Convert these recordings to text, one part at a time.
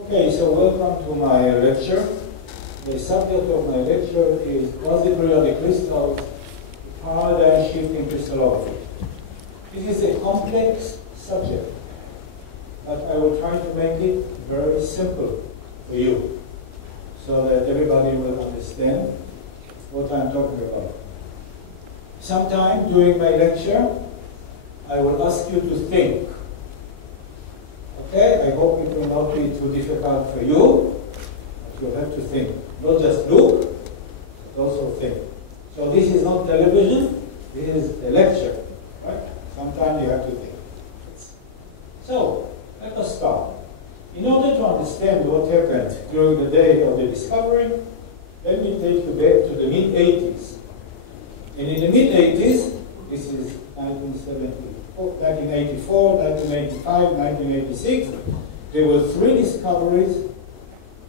Okay, so welcome to my lecture. The subject of my lecture is quasi-periodic crystals, paradigm shifting crystallography. This is a complex subject, but I will try to make it very simple for you so that everybody will understand what I'm talking about. Sometime during my lecture, I will ask you to think. Okay, I hope it will not be too difficult for you, but you have to think. Not just look, but also think. So this is not television, this is a lecture, right? Sometimes you have to think. So, let us start. In order to understand what happened during the day of the discovery, let me take you back to the mid-80s. And in the mid-80s, this is 1984, 1985, 1986, there were 3 discoveries,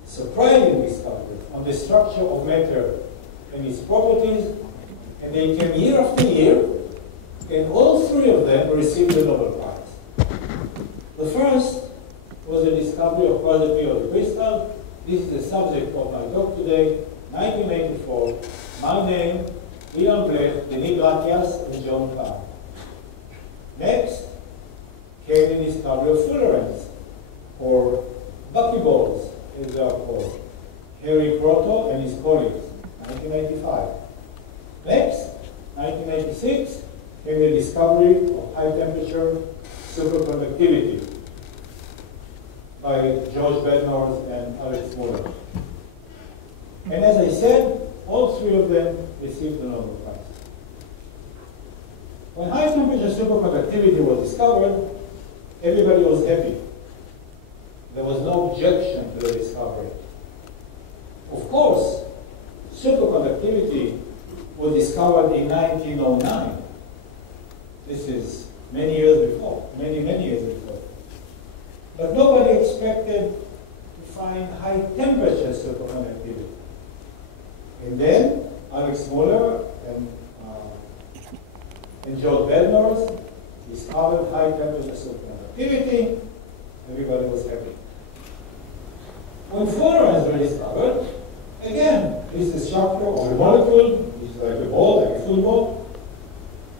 surprising discoveries, on the structure of matter and its properties, and they came year after year, and all 3 of them received the Nobel Prize. The first was the discovery of quasi-periodic crystal. This is the subject of my talk today, 1984. My name, Leon Blech, Denis Gratias, and John Kahn. Next came the discovery of fullerenes, or buckyballs, as they are called. Harry Kroto and his colleagues, 1985. Next, 1986, came the discovery of high temperature superconductivity by George Bednorz and Alex Muller. And as I said, all 3 of them received the Nobel Prize. When high temperature superconductivity was discovered, everybody was happy. There was no objection to the discovery. Of course, superconductivity was discovered in 1909. This is many years before, many years before. But nobody expected to find high temperature superconductivity. And then Alex Muller and George Bednorz discovered high temperature superconductivity. Everybody was happy. When fullerenes were discovered, again, this is the structure of a molecule, which is like a ball, like a football.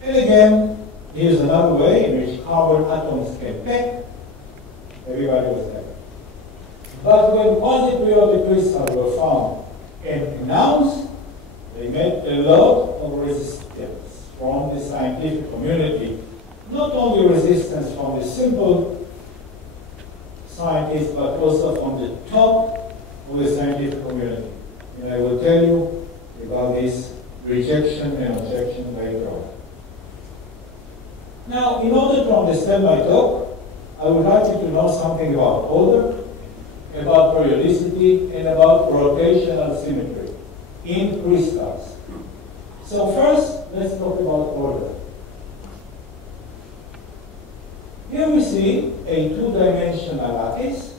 And again, here's another way in which carbon atoms can pack. Everybody was happy. But when quasi-periodic crystals were found and announced, they made a lot of resistance from the scientific community. Not only resistance from the simple scientists, but also from the top of the scientific community. And I will tell you about this rejection and objection later on. Now, in order to understand my talk, I would like you to know something about order, about periodicity, and about rotational symmetry in crystals. So first, let's talk about order. Here we see a 2-dimensional lattice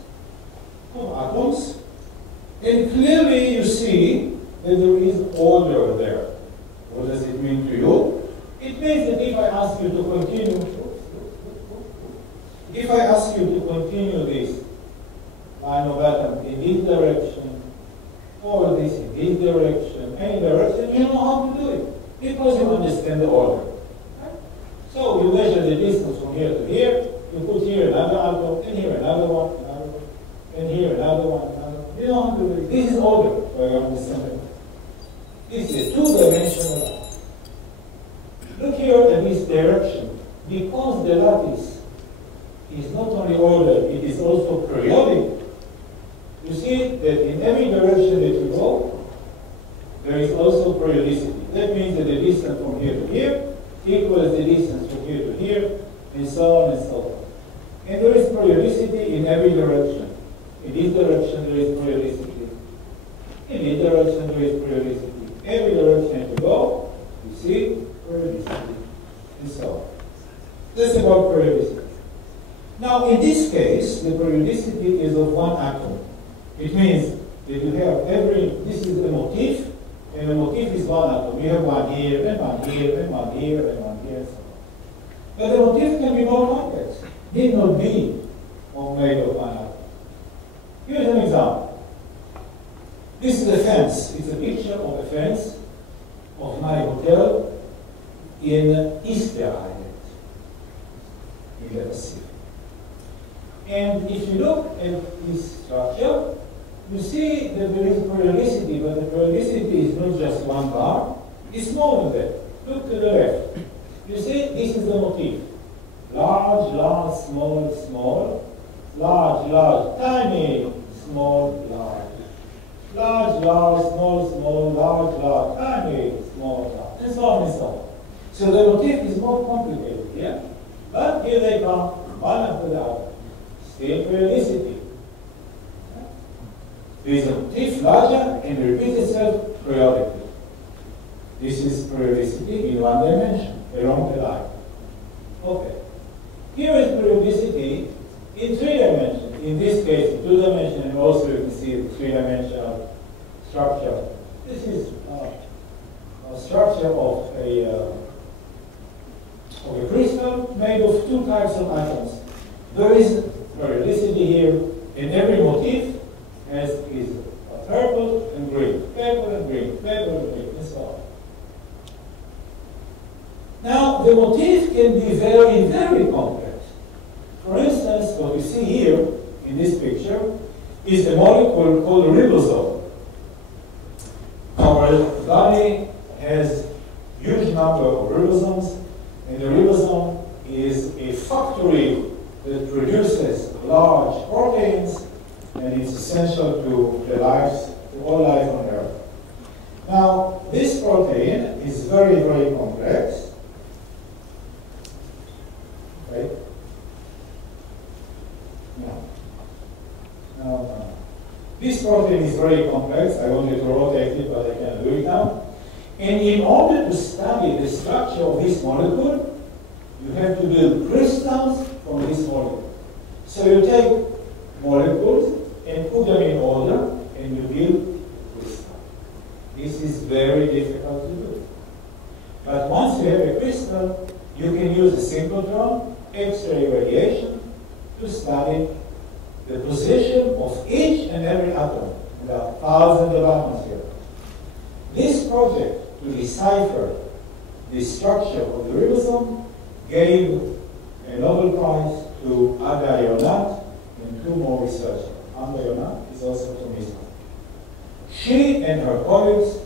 of atoms, and clearly you see that there is order there. What does it mean to you? It means that if I ask you to continue, this line of atom in this direction, or this in this direction, any direction, you know how to do it, because you understand the order. Right? So you measure the distance from here to here, you put here another atom, and here another one, and here another one, another one. You know how to do it. This is order, so you understand it. This is a 2-dimensional lattice. Look here at this direction. Because the lattice is not only ordered, it is also periodic. You see that in every direction that you go, there is also periodicity. That means that the distance from here to here equals the distance from here to here, and so on and so on. And there is periodicity in every direction. In this direction, there is periodicity. In this direction, there is periodicity. Every direction you go, you see periodicity, and so on. That's about periodicity. Now, in this case, the periodicity is of one atom. It means that you have this is a motif, and the motif is one atom. You have one here, and one here, and one here, and one here, and so on. But the motif can be more complex. Need not be made of one atom. Here's an example. This is a fence. It's a picture of a fence of my hotel in Easter Island, in the Pacific. And if you look at this structure, you see that there is periodicity, but the periodicity is not just one bar, it's more than that. Look to the left. You see, this is the motif. Large, large, small, small, large, large, tiny, small, large. Large, large, small, small, large, large, tiny, small, large, and so on and so on. So the motif is more complicated here, but here they come one after the other. Still periodicity. There is a motif larger and repeats itself periodically. This is periodicity in one dimension, along the line. Okay. Here is periodicity in 3 dimensions. In this case, 2 dimensions, and also you can see the 3-dimensional structure. This is a structure of a crystal made of 2 types of atoms. There is periodicity here, and every motif is purple and green, purple and green, purple and green, and so on. Now, the motif can be very, very complex. For instance, what you see here in this picture is a molecule called ribosome. Our body has a huge number of ribosomes, and the ribosome is a factory that produces large proteins, and it's essential to all life on Earth. Now, this protein is very, very complex. Right? Now, this protein is very complex. I wanted to rotate it, but I can't do it now. And in order to study the structure of this molecule, you have to build crystals from this molecule. So you take molecules and put them in order, and you build a crystal. This is very difficult to do. But once you have a crystal, you can use a synchrotron, X-ray radiation, to study the position of each and every atom. There are thousands of atoms here. This project to decipher the structure of the ribosome gave a Nobel Prize to Ada Yonat and 2 more researchers. Ada Yonat is also from Israel. She and her colleagues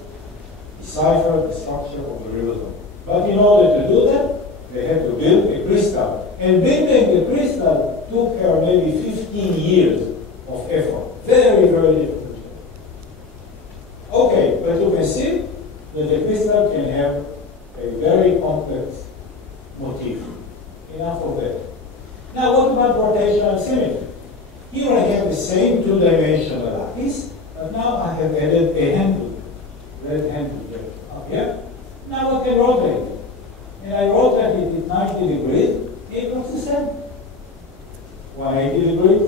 deciphered the structure of the ribosome. But in order to do that, they had to build a crystal. And building the crystal took her maybe 15 years of effort. Very, very difficult. Okay, but you can see that the crystal can have a very complex motif. Enough of that. Now, what about rotational symmetry? Here I have the same 2-dimensional lattice, but now I have added a handle, red handle there. Okay? Now I can rotate it. And I rotate it at 90 degrees, it looks the same. 180 degrees,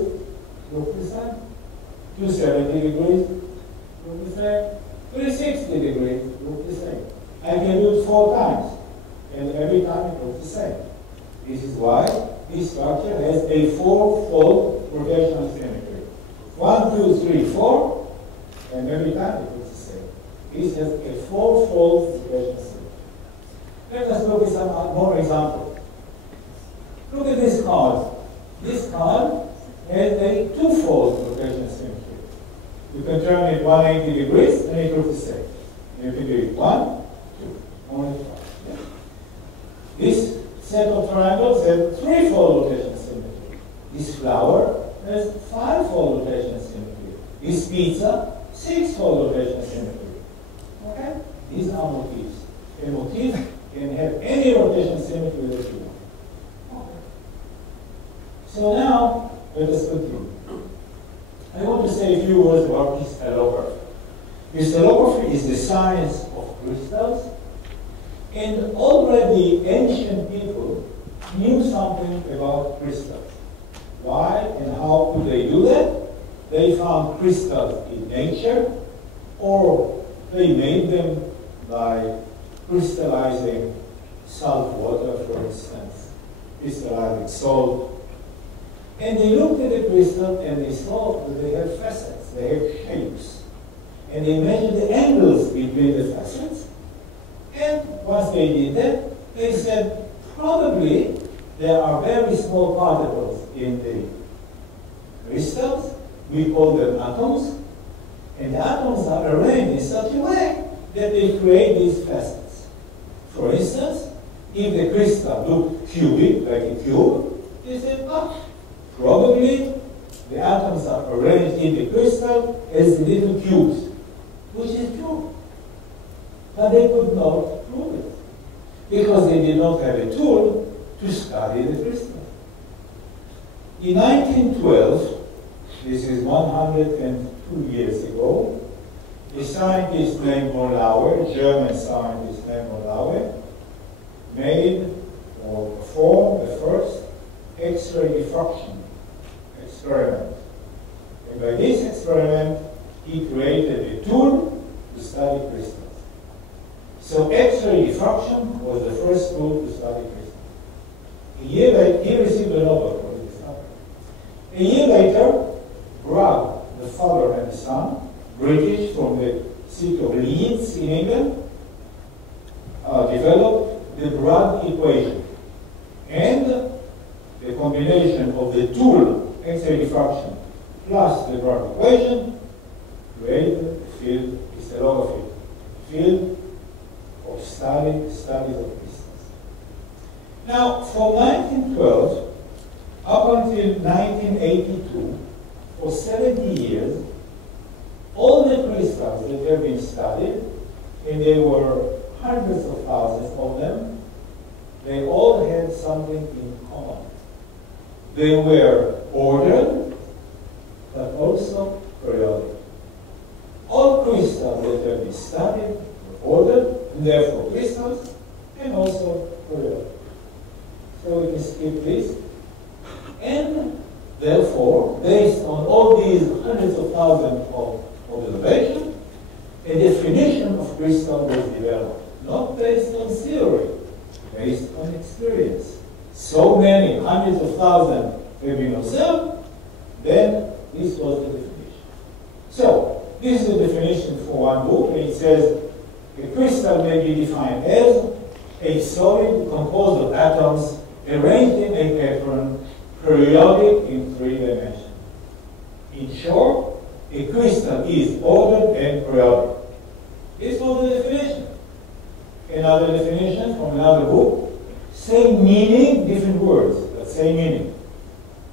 looks the same. 270 degrees, looks the same. 360 degrees, looks the same. I can do it 4 times, and every time it looks the same. This is why this structure has a 4-fold rotational symmetry. 1, 2, 3, 4, and every time it looks the same. This has a 4-fold rotational symmetry. Let us look at some more examples. Look at this card. This card has a 2-fold rotational symmetry. You can turn it 180 degrees and it looks the same. You can do it 1, 2, only 5. Yeah. This set of triangles has 3-fold rotational symmetry. This flower has 5-fold rotational symmetry. This pizza, 6-fold rotational symmetry. Okay? These are motifs. A motif can have any rotation symmetry that you want. Okay. So now, let us continue. I want to say a few words about crystallography. Crystallography is the science of crystals, and already ancient people knew something about crystals. Why and how could they do that? They found crystals in nature, or they made them by crystallizing salt water, for instance, crystallizing salt. And they looked at the crystal and they saw that they had facets, they had shapes. And they measured the angles between the facets. And once they did that, they said, probably there are very small particles in the crystals. We call them atoms. And the atoms are arranged in such a way that they create these facets. For instance, if the crystal looked cubic, like a cube, they said, probably the atoms are arranged in the crystal as little cubes, which is true. But they could not prove it, because they did not have a tool to study the crystal. In 1912, this is 102 years ago, a scientist named von Laue, German scientist named von Laue, made or performed the first X-ray diffraction experiment. And by this experiment, he created a tool to study crystals. So X-ray diffraction was the first tool to study crystals. A year later, he received a Nobel for this discovery. A year later, Bragg, the father and the son, British from the city of Leeds in England, developed the Bragg equation. And the combination of the tool, X-ray diffraction, plus the Bragg equation, created the field crystallography, field of studies of crystals. Now, from 1912 up until 1982, for 70 years, all the crystals that have been studied, and there were hundreds of thousands of them, they all had something in common. They were ordered, but also periodic. All crystals that have been studied were ordered, and therefore crystals, and also periodic. So we can skip this. And therefore, based on all these hundreds of thousands of observations, a definition of crystal was developed, not based on theory, based on experience. So many hundreds of thousands have been observed, then this was the definition. So, this is the definition for one book, and it says, a crystal may be defined as a solid composed of atoms arranged in a pattern, periodic in 3 dimensions. In short, a crystal is ordered and periodic. This was the definition. Another definition from another book, same meaning, different words, but same meaning.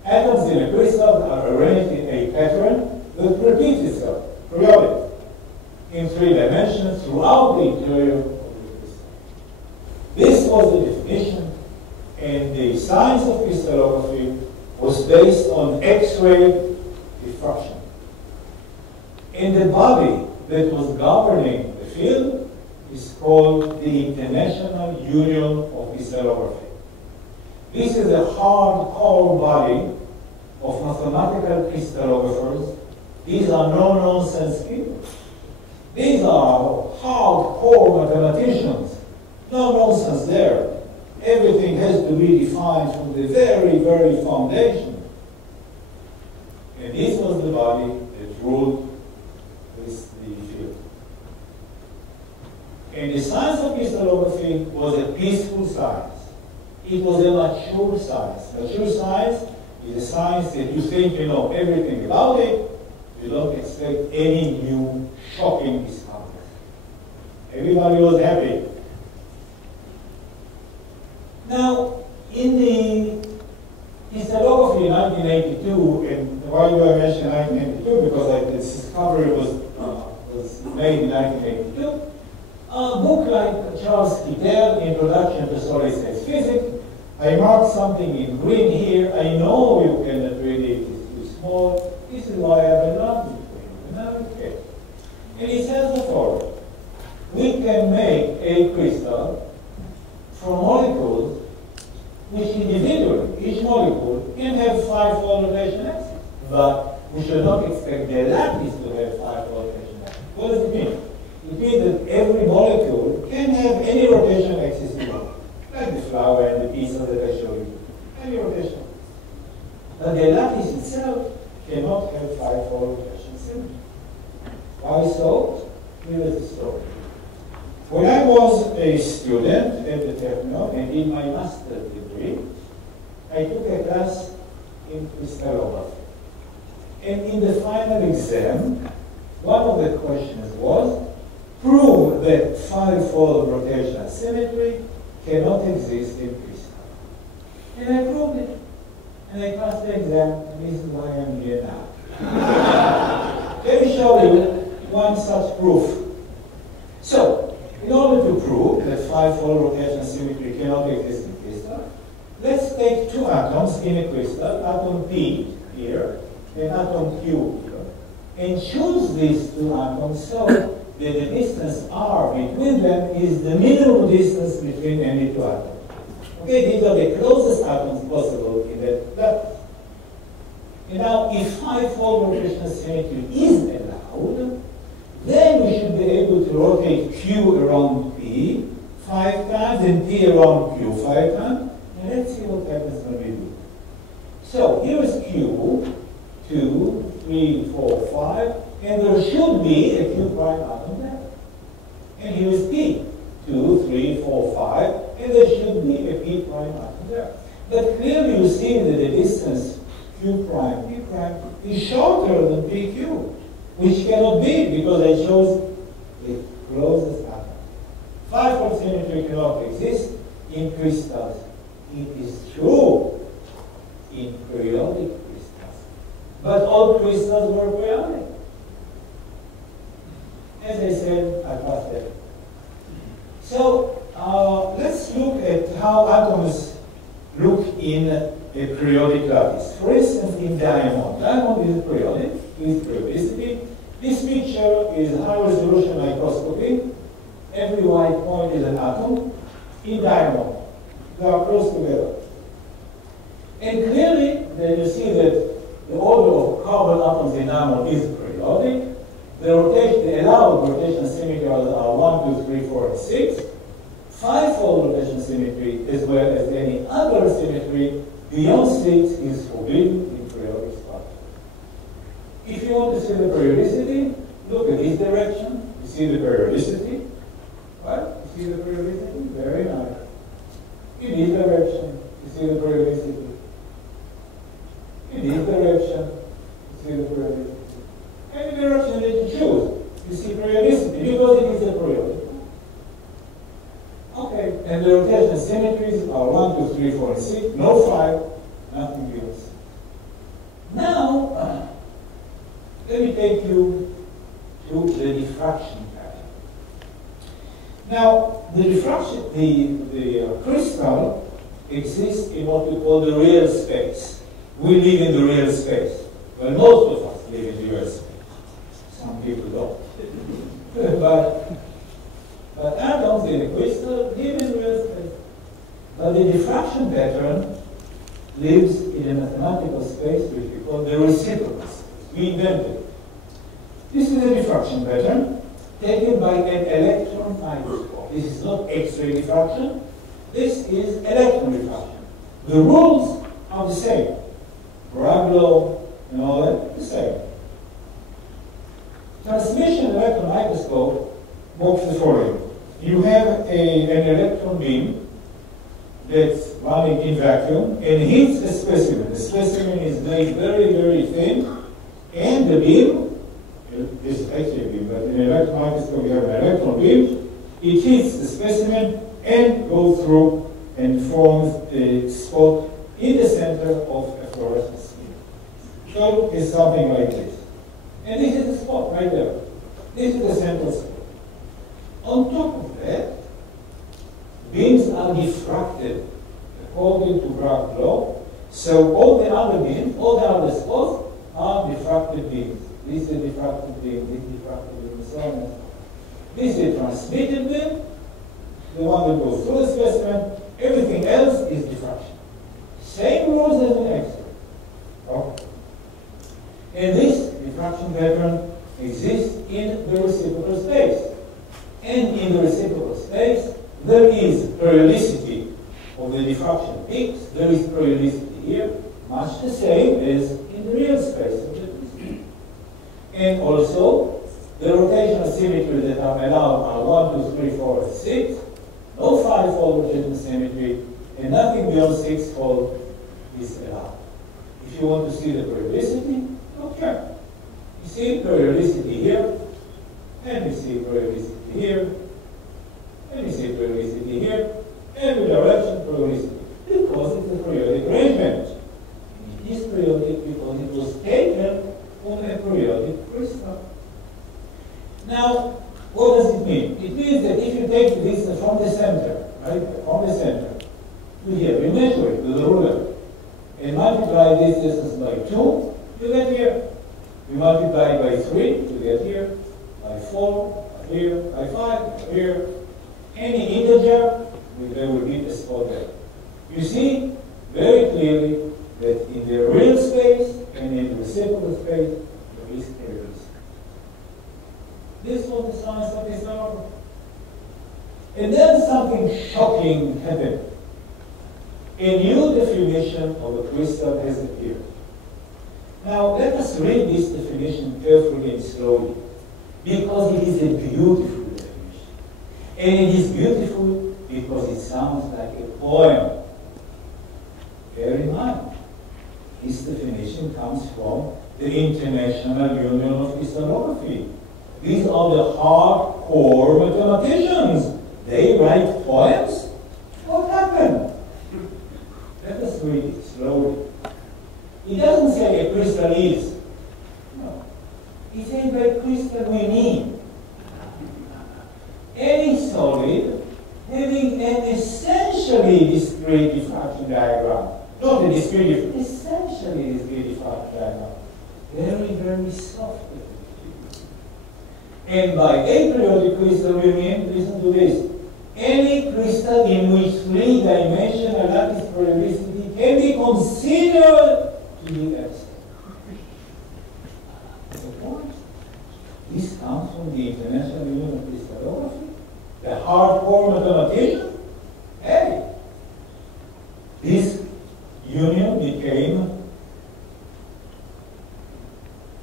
Atoms in a crystal are arranged in a pattern that repeats itself, periodic, in 3 dimensions throughout the interior of the crystal. This was the definition, and the science of crystallography was based on X-ray diffraction. And the body that was governing the field is called the International Union of Crystallography. This is a hardcore body of mathematical crystallographers. These are no-nonsense people. These are hardcore mathematicians. No nonsense there. Everything has to be defined from the very, very foundation. And this was the body that ruled the field. And the science of crystallography was a peaceful science. It was a mature science. Mature science is a science that you think you know everything about it. You don't expect any new shocking discoveries. Everybody was happy. Now, in the crystallography in 1982, and why do I mention 1982? Because this discovery was made in 1982. A book like Charles Kittel, Introduction to Solid-State Physics, I marked something in green here. I know you cannot read it, it's too small. This is why I have enlarged it for you. Okay. And it says the following. We can make a crystal from molecules which individually, each molecule, can have 5-fold rotation axis. But we should not expect the lattice to have 5-fold rotation axis. What does it mean? It means that every molecule can have any rotation axis you want, like the flower and the pieces that I showed you. Any rotation. But the lattice itself cannot have 5-fold rotation symmetry. Why so? Here is the story. When I was a student at the Technion and in my master's degree, I took a class in Crystallography. And in the final exam, one of the questions was, prove that 5-fold rotational symmetry cannot exist in crystal. And I proved it. And I passed the exam, and this is why I'm here now. Let me show you one such proof. So, in order to prove that 5-fold rotational symmetry cannot exist in crystal, let's take two atoms in a crystal, atom P here, and atom Q here, and choose these two atoms so that the distance R between them is the minimum distance between any two atoms. Okay, these are the closest atoms possible in that lattice. And now, if 5-fold rotational symmetry is allowed, then we should be able to rotate Q around P 5 times and P around Q 5 times. And let's see what happens when we do. So here is Q, 2, 3, 4, 5, and there should be a Q prime atom there. And here is P, 2, 3, 4, 5, and there should be a P prime atom there. But clearly you see that the distance Q prime, P prime is shorter than PQ, which cannot be because I chose the closest atom. 5-fold symmetry cannot exist in crystals. It is true in periodic crystals. But all crystals were periodic. As I said, I passed it. So let's look at how atoms look in a periodic lattice. For instance, in diamond. Diamond is periodic with periodicity. This picture is high-resolution microscopy. Every white point is an atom in diamond. They are close together. And clearly, then you see that the order of carbon atoms in diamond is periodic. The allowed rotation symmetry are 1, 2, 3, 4, and 6. 5-fold rotation symmetry, as well as any other symmetry beyond 6, is forbidden in periodic structure. If you want to see the periodicity, look at this direction. You see the periodicity. Right? You see the periodicity? Very nice. In this direction, you see the periodicity. In this direction, you see the periodicity. Any direction that you choose, you see periodicity because it is a periodic. Okay, and the rotation symmetries are 1, 2, 3, 4, and 6, no 5, nothing else. Now, let me take you to the diffraction pattern. Now, the diffraction, the crystal exists in what we call the real space. We live in the real space. Well, most of us live in the real space. Some people don't. but atoms in a crystal live in real space. But the diffraction pattern lives in a mathematical space which we call the reciprocal space. We invented it. This is a diffraction pattern taken by an electron microscope. This is not X-ray diffraction. This is electron diffraction. The rules are the same. Bragg law and all that, the same. Transmission electron microscope works the following. You have an electron beam that's running in vacuum and hits a specimen. The specimen is made very, very thin, and the beam, this is actually a beam, but in an electron microscope you have an electron beam, it hits the specimen and goes through and forms a spot in the center of a fluorescent sphere. So it's something like this. And this is the spot right there. This is the central spot. On top of that, beams are diffracted according to Bragg's law. So all the other beams, all the other spots are diffracted beams. This is a diffracted beam, this is diffracted beam, and so on and so on. This is a transmitted beam, the one that goes through the specimen. Everything else is diffraction. Same rules as in X-ray. Okay. And this diffraction pattern exists in the reciprocal space. And in the reciprocal space, there is periodicity of the diffraction peaks. There is periodicity here, much the same as in the real space of the crystal. And also, the rotational symmetry that are allowed are 1, 2, 3, 4, and 6. No 5-fold rotational symmetry, and nothing beyond 6-fold is allowed. If you want to see the periodicity, okay. You see periodicity here, and you see periodicity here, and you see periodicity here, and the direction periodicity, because it's a periodic arrangement. It is periodic because it was taken from a periodic crystal. Now, what does it mean? It means that if you take this from the center, right, from the center to here, you measure it with the ruler, and multiply this distance by 2, you get here. You multiply it by 3, you get here. By 4, by here. By 5, by here. Any integer, there will be a spot there. You see very clearly that in the real space and in the reciprocal space, there is periodicity. This was the science of crystallography. And then something shocking happened. A new definition of a crystal has appeared. Now, let us read this definition carefully and slowly, because it is a beautiful definition. And it is beautiful because it sounds like a poem. Bear in mind, this definition comes from the International Union of Crystallography. These are the hardcore mathematicians. They write poems? What happened? Let us read it slowly. It doesn't say a crystal is. No. It says by crystal we mean any solid having an essentially discrete diffraction diagram. Not a discrete, essentially discrete diffraction diagram. Very, very soft. And by aperiodic crystal we mean, listen to this, any crystal in which 3-dimensional lattice periodicity can be considered to be absent. This comes from the International Union of Crystallography, the hardcore mathematician. Hey, this union became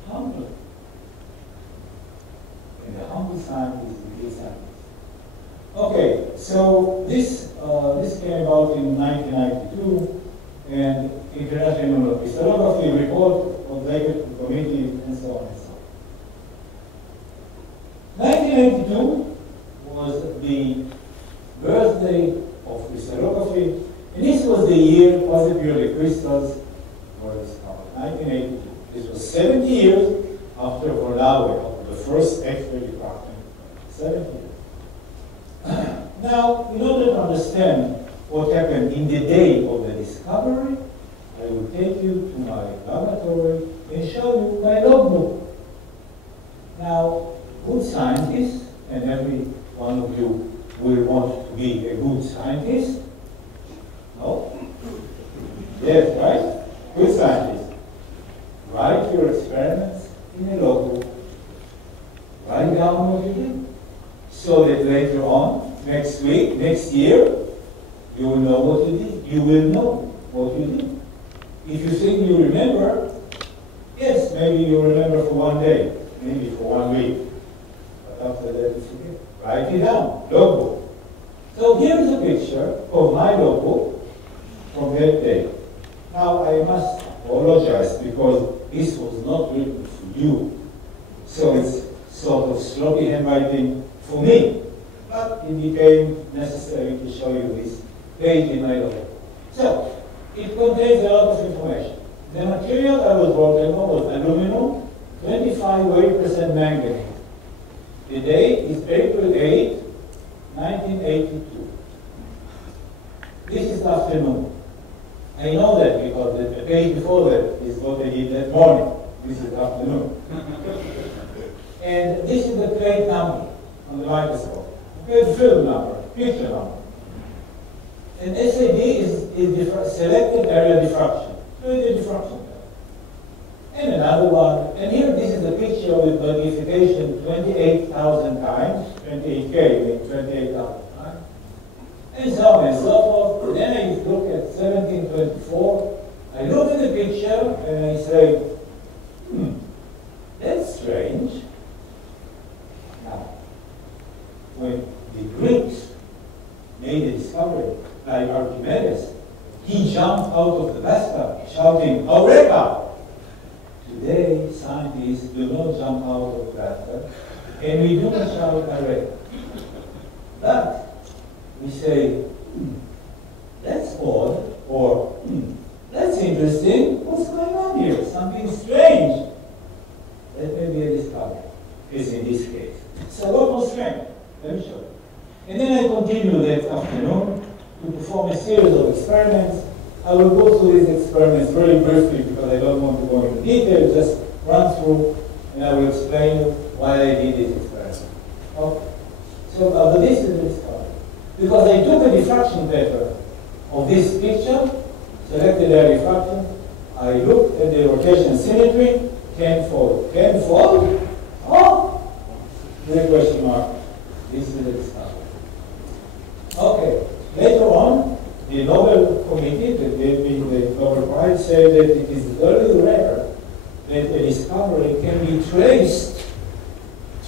humble. And the humble scientist is the scientist. Okay, so this came about in 1992, and International Union of Crystallography report was taken to the committee, and so on and so on. 1992 was the birthday of crystallography, and this was the year quasi-periodic crystals were discovered. 1982. This was 70 years after von Laue, after the first X-ray diffraction. 70 years. Now, in order to understand what happened in the day of the discovery, I will take you to my laboratory and show you my logbook. Now, good scientists, and every one of you will want to be a good scientist. No? Yes, right? Good scientist. Write your experiments in a logbook. Write down what you did, so that later on, next week, next year, you will know what you did. You will know what you did. If you think you remember, yes, maybe you remember for one day, maybe for 1 week. But after that, it's okay. Write it down, logbook. So here's a picture of my logbook from that day. Now, I must apologize because this was not written for you. So it's sort of sloppy handwriting for me. But it became necessary to show you this page in my logbook. So, it contains a lot of information. The material I was working on was aluminum, 25% manganese. The date is April 8, 1982. This is afternoon. I know that because the page before that is what I did that morning. This is afternoon. And this is the plate number on the microscope. Okay, the film number, picture number. And SAD is selected area diffraction. So it's a diffraction. And another one, and here this is a picture with magnification 28,000 times, 28K, means 28,000 times, and so on and so forth. Then I look at 1724, I I look at the picture and I say, that's strange. Now, when the Greeks made a discovery, like Archimedes, he jumped out of the bathtub shouting, Eureka! Today, scientists do not jump out of the bathtub, and we do not shout Eureka. But we say, that's odd, or that's interesting. What's going on here? Something strange. That may be a discovery, as in this case. So what was strange? Let me show you. And then I continue that afternoon to perform a series of experiments. I will go through these experiments very briefly because I don't want to go into detail, just run through and I will explain you why I did these experiments. Okay. So but this is the discovery. Because I took a diffraction pattern of this picture, selected a diffraction, I looked at the rotation symmetry, tenfold. Tenfold? Oh! Great question mark. This is the discovery. Okay. Later on, the Nobel Committee that gave me the Nobel Prize said that it is very rare that a discovery can be traced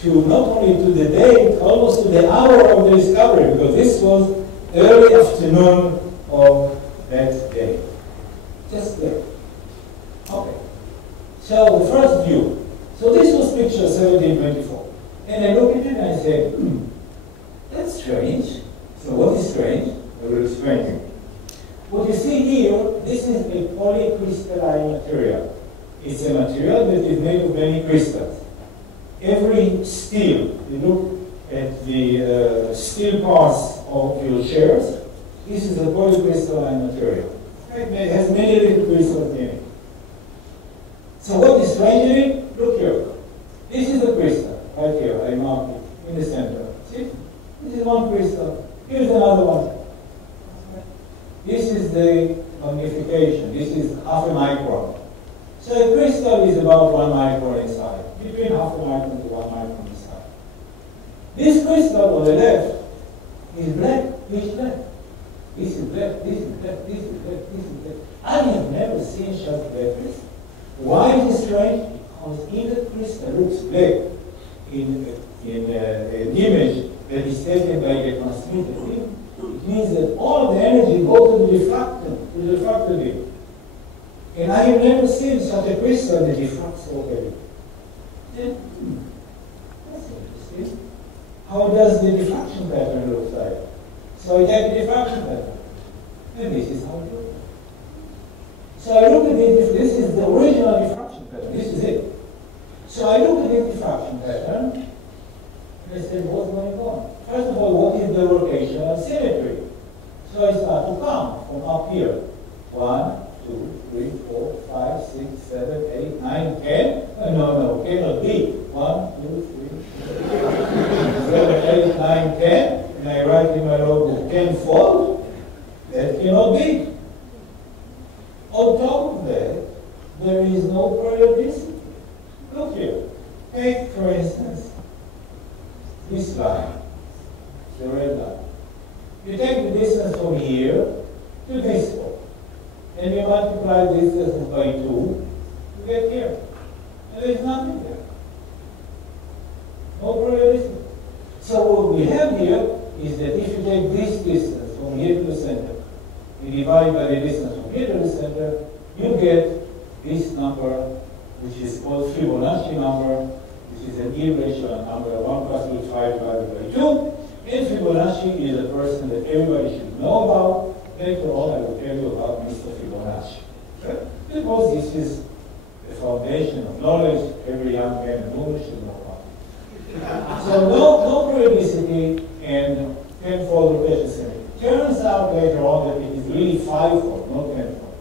to not only to the date, almost to the hour of the discovery, because this was early afternoon of that day. Just there. Okay. So the first view. So this was picture 1724. And I look at it and I say, that's strange. So what is strange? I will explain to you. What you see here, this is a polycrystalline material. It's a material that is made of many crystals. Every steel, you look at the steel parts of your chairs, this is a polycrystalline material. Right? It has many little crystals in it. So what is strange in it? Look here. This is a crystal, right here. I marked it in the center. See? This is one crystal. Here's another one. This is the magnification. This is half a micron. So a crystal is about 1 micron in size, between half a micron to 1 micron in size. This crystal on the left is black, pitch black. This is black, this is black, this is black, this is black. I have never seen such black crystal. Why is it strange? Because if the crystal looks black in an image that is taken by the transmitter, it means that all the energy goes to the diffractor beam. And I have never seen such a crystal that diffracts so heavily. That's interesting. How does the diffraction pattern look like? So I take the diffraction pattern. And this is how it looks. So I look at it, this is the original diffraction pattern. This is it. So I look at the diffraction pattern, and I say, what's going on? First of all, what is the rotational symmetry? So I start to count from up here. 1, 2, 3, 4, 5, 6, 7, 8, 9, 10. No, cannot be. 1, 2, 3, 4, 7, 8, 9, 10. And I write in my notebook 10-fold. That cannot be. On top of that, there is no periodicity. Look here. Take, for instance, this line, the red line. You take the distance from here to this point, and you multiply the distance by 2 to get here. And there is nothing there. No periodicity. So what we have here is that if you take this distance from here to the center, you divide by the distance from here to the center, you get this number, which is called Fibonacci number, which is an irrational number, 1 plus root 5 divided by 2. And Fibonacci is a person that everybody should know about. Later on, I will tell you about Mr. Fibonacci. Okay? Because this is the foundation of knowledge every young man and woman should know about. So no periodicity and tenfold rotation symmetry. Turns out later on that it is really 5-fold, not 10-fold.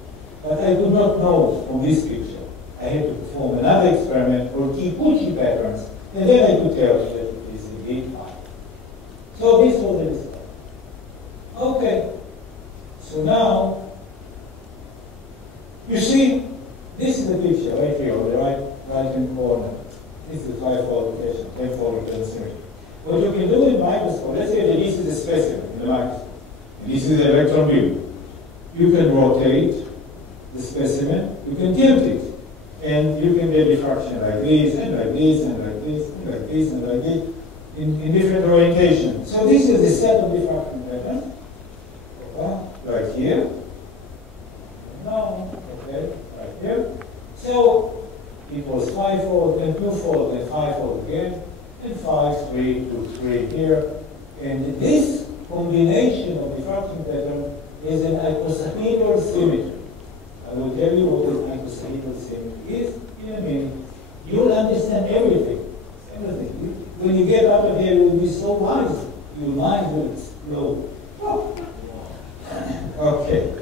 But I do not know from this picture. I had to perform another experiment for Kikuchi patterns, and then I could tell you that it is indeed 5. So this was the discovery. Okay. So now, you see, this is the picture right here on the right-hand corner. This is 5-fold rotation, 10-fold rotation symmetry. What you can do in microscope, let's say that this is a specimen in the microscope, and this is an electron beam. You can rotate the specimen, you can tilt it. And you can get diffraction like this, and like this, and like this, and like this, and like this, in different orientations. So this is the set of diffraction patterns. Right here. No, okay, right here. So it was 5-fold, and 2-fold, and 5-fold again, and 5, 3, 2, 3 here. And this combination of diffraction pattern is an icosahedral symmetry. I will tell you what an icosahedral symmetry is in a minute. You'll understand everything. Everything. When you get out of here, you will be so wise. Your mind will explode. Oh. Okay.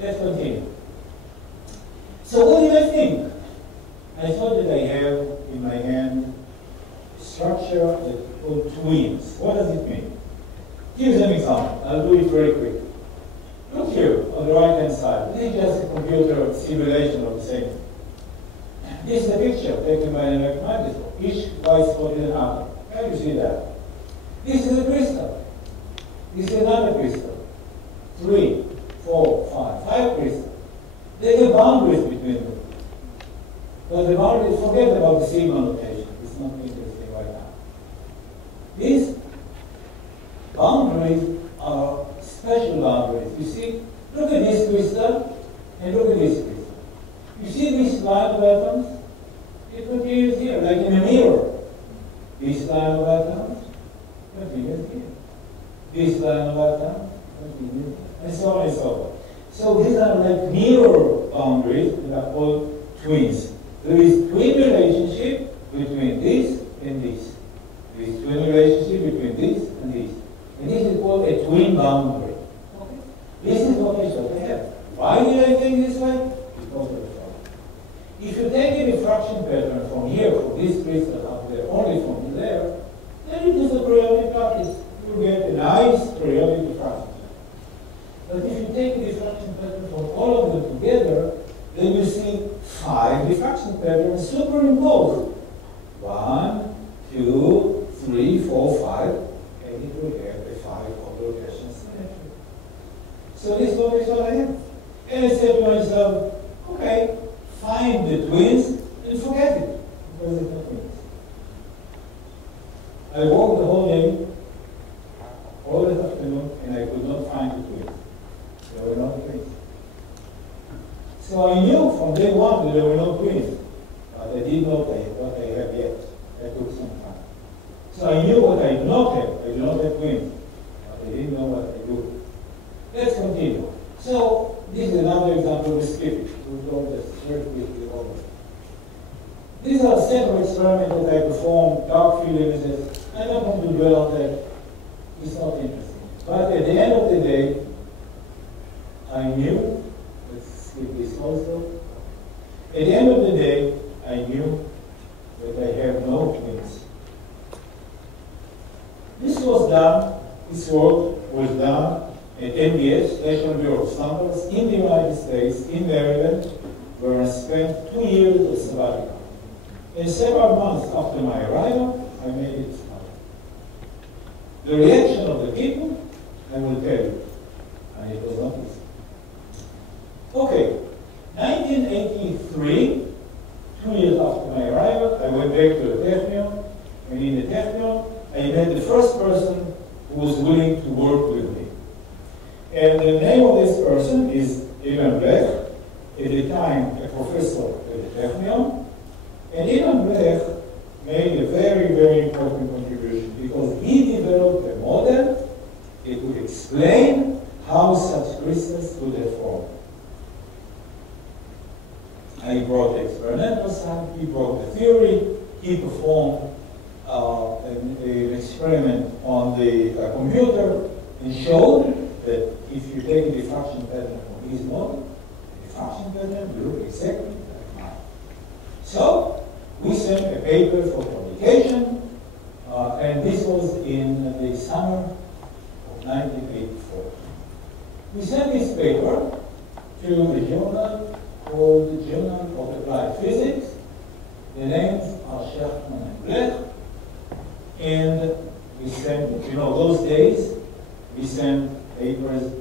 Let's continue. So what did I think? I thought that I have in my hand a structure that's called twins. What does it mean? Here's an example. I'll do it very quickly. Look here on the right-hand side. This is just a computer simulation of the same thing. This is a picture taken by an electron microscope. Each white spot is an atom. Can you see that? This is a crystal. This is another crystal. 3, 4, 5 crystals. There are boundaries between them. But the boundaries, forget about the sigma notation. It's not interesting right now. These boundaries are special boundaries. You see, look at this crystal and look at this crystal. You see this line of atoms? It continues here, like in a mirror. This line of atoms continues here. This line of atoms continues here. And so on and so forth. So these are like mirror boundaries that are called twins. There is twin relationship between this and this. There is twin relationship between this and this. And this is called a twin boundary. Okay? This is what I thought I have. Why did I think this way? Because of the problem. If you take a diffraction pattern from here, from this crystal up there, only from there, then it is a periodic lattice. You get a nice periodic diffraction. But if you take a diffraction pattern from all of them together, then you see 5 diffraction patterns superimposed. 1, 2, 3, 4, 5, and it will have a 5-fold rotation symmetry. So this is what I have. And I said to myself, okay, find the twins and forget it, because it's not twins. I walked the whole day, all the afternoon, and I could not find the twins. There were no twins. So I knew from day one that there were no twins, but I didn't know what I have yet. That took some time. So I knew what I do not have. I do not have twins, but I didn't know what I do. Let's continue. So this is another example. We skip it. We'll go just very quickly over. These are several experiments that I performed, dark field images. I'm not going to dwell on that. It's not interesting. But at the end of the day, I knew, let's skip this also. At the end of the day, I knew that I have no twins. This was done, this work was done at NBS, National Bureau of Standards, in the United States, in Maryland, where I spent 2 years of sabbatical. And several months after my arrival, I made it happen. The reaction of the people, I will tell you, and it was not easy. Okay, 1983, 2 years after my arrival, I went back to the Technion, and in the Technion, I met the first person who was willing to work with me. And the name of this person is Ilan Blech, at the time a professor at the Technion. And Ilan Blech made a very, very important contribution because he developed a model that would explain how such crystals could have formed. I brought the experimental side, he brought the theory, he performed an experiment on the computer and showed that if you take a diffraction pattern from his model, the diffraction pattern will look exactly like mine. So we sent a paper for publication, and this was in the summer of 1984. We sent this paper to a journal called the Journal of Applied Physics. The names are Shechtman and Blech. And we sent, those days, we sent papers.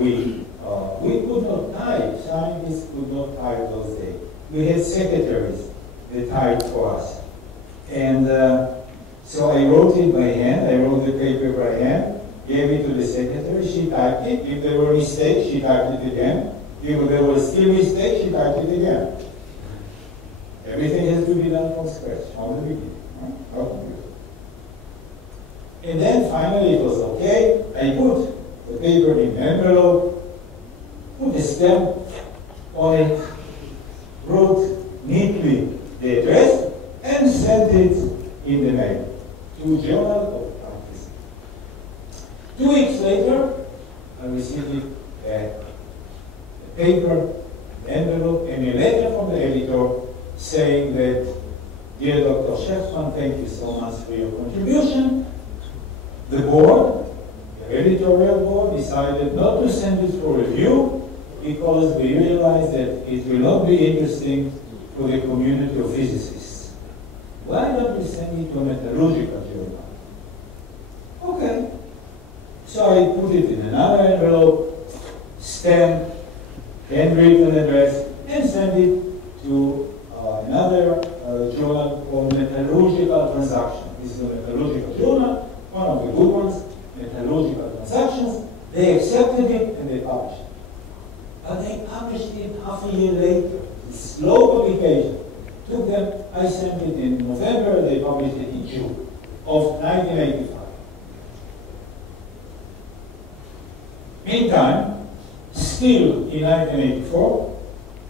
We could not type. we had secretaries that typed for us. And so I wrote it by hand. I wrote the paper by hand, gave it to the secretary. She typed it. If there were mistakes, she typed it again. If there were still mistakes, she typed it again. Everything has to be done from scratch, from the beginning. Right? And then finally it was okay. I put the paper in an envelope, put a stamp on it, wrote neatly the address, and sent it in the mail to Journal of Practice. 2 weeks later, I received a paper, an envelope, and a letter from the editor saying that, dear Dr. Shechtman, thank you so much for your contribution. The board, the editorial board, decided not to send it for review because we realized that it will not be interesting for the community of physicists. Why don't we send it to a metallurgical journal? Okay. So I put it in another envelope, stamp, handwritten address, and send it to another journal called Metallurgical Transactions. This is a metallurgical journal, one of the good ones, Metallurgical Transactions. They accepted it and they published it. But they published it half a year later. It's slow publication. Took them, I sent it in November, they published it in June of 1985. Meantime, still in 1984,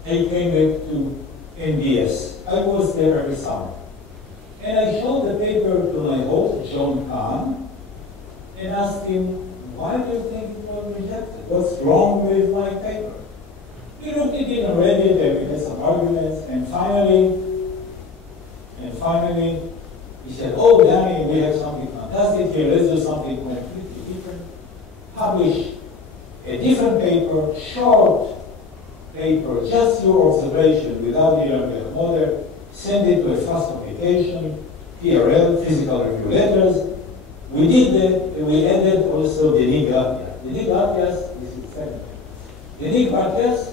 I came back to NBS. I was there every summer. And I showed the paper to my host, John Kahn, and asked him, why do you think it was rejected? What's wrong with my paper? He looked at it and read it, and we had some arguments, and finally, he said, oh, Danny, we have something fantastic here, let's do something completely different. Publish a different paper, short paper, just your observation without the rheometer, send it to a fast publication, PRL, physical review letters. We did that, and we added also the Denis Gartias. Denis Gartias, this is second. Denis Gartias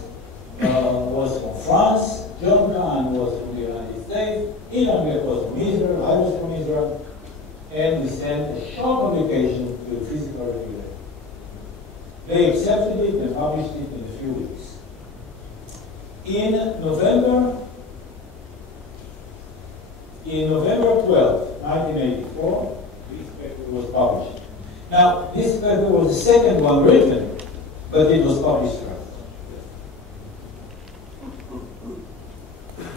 was from France, John Kahn was from the United States, Ilan was from Israel, I was from Israel, and we sent a short publication to the physical review letter. They accepted it and published it in a few weeks. In November 12, 1984, this paper was published. Now, this paper was the second one written, but it was published first.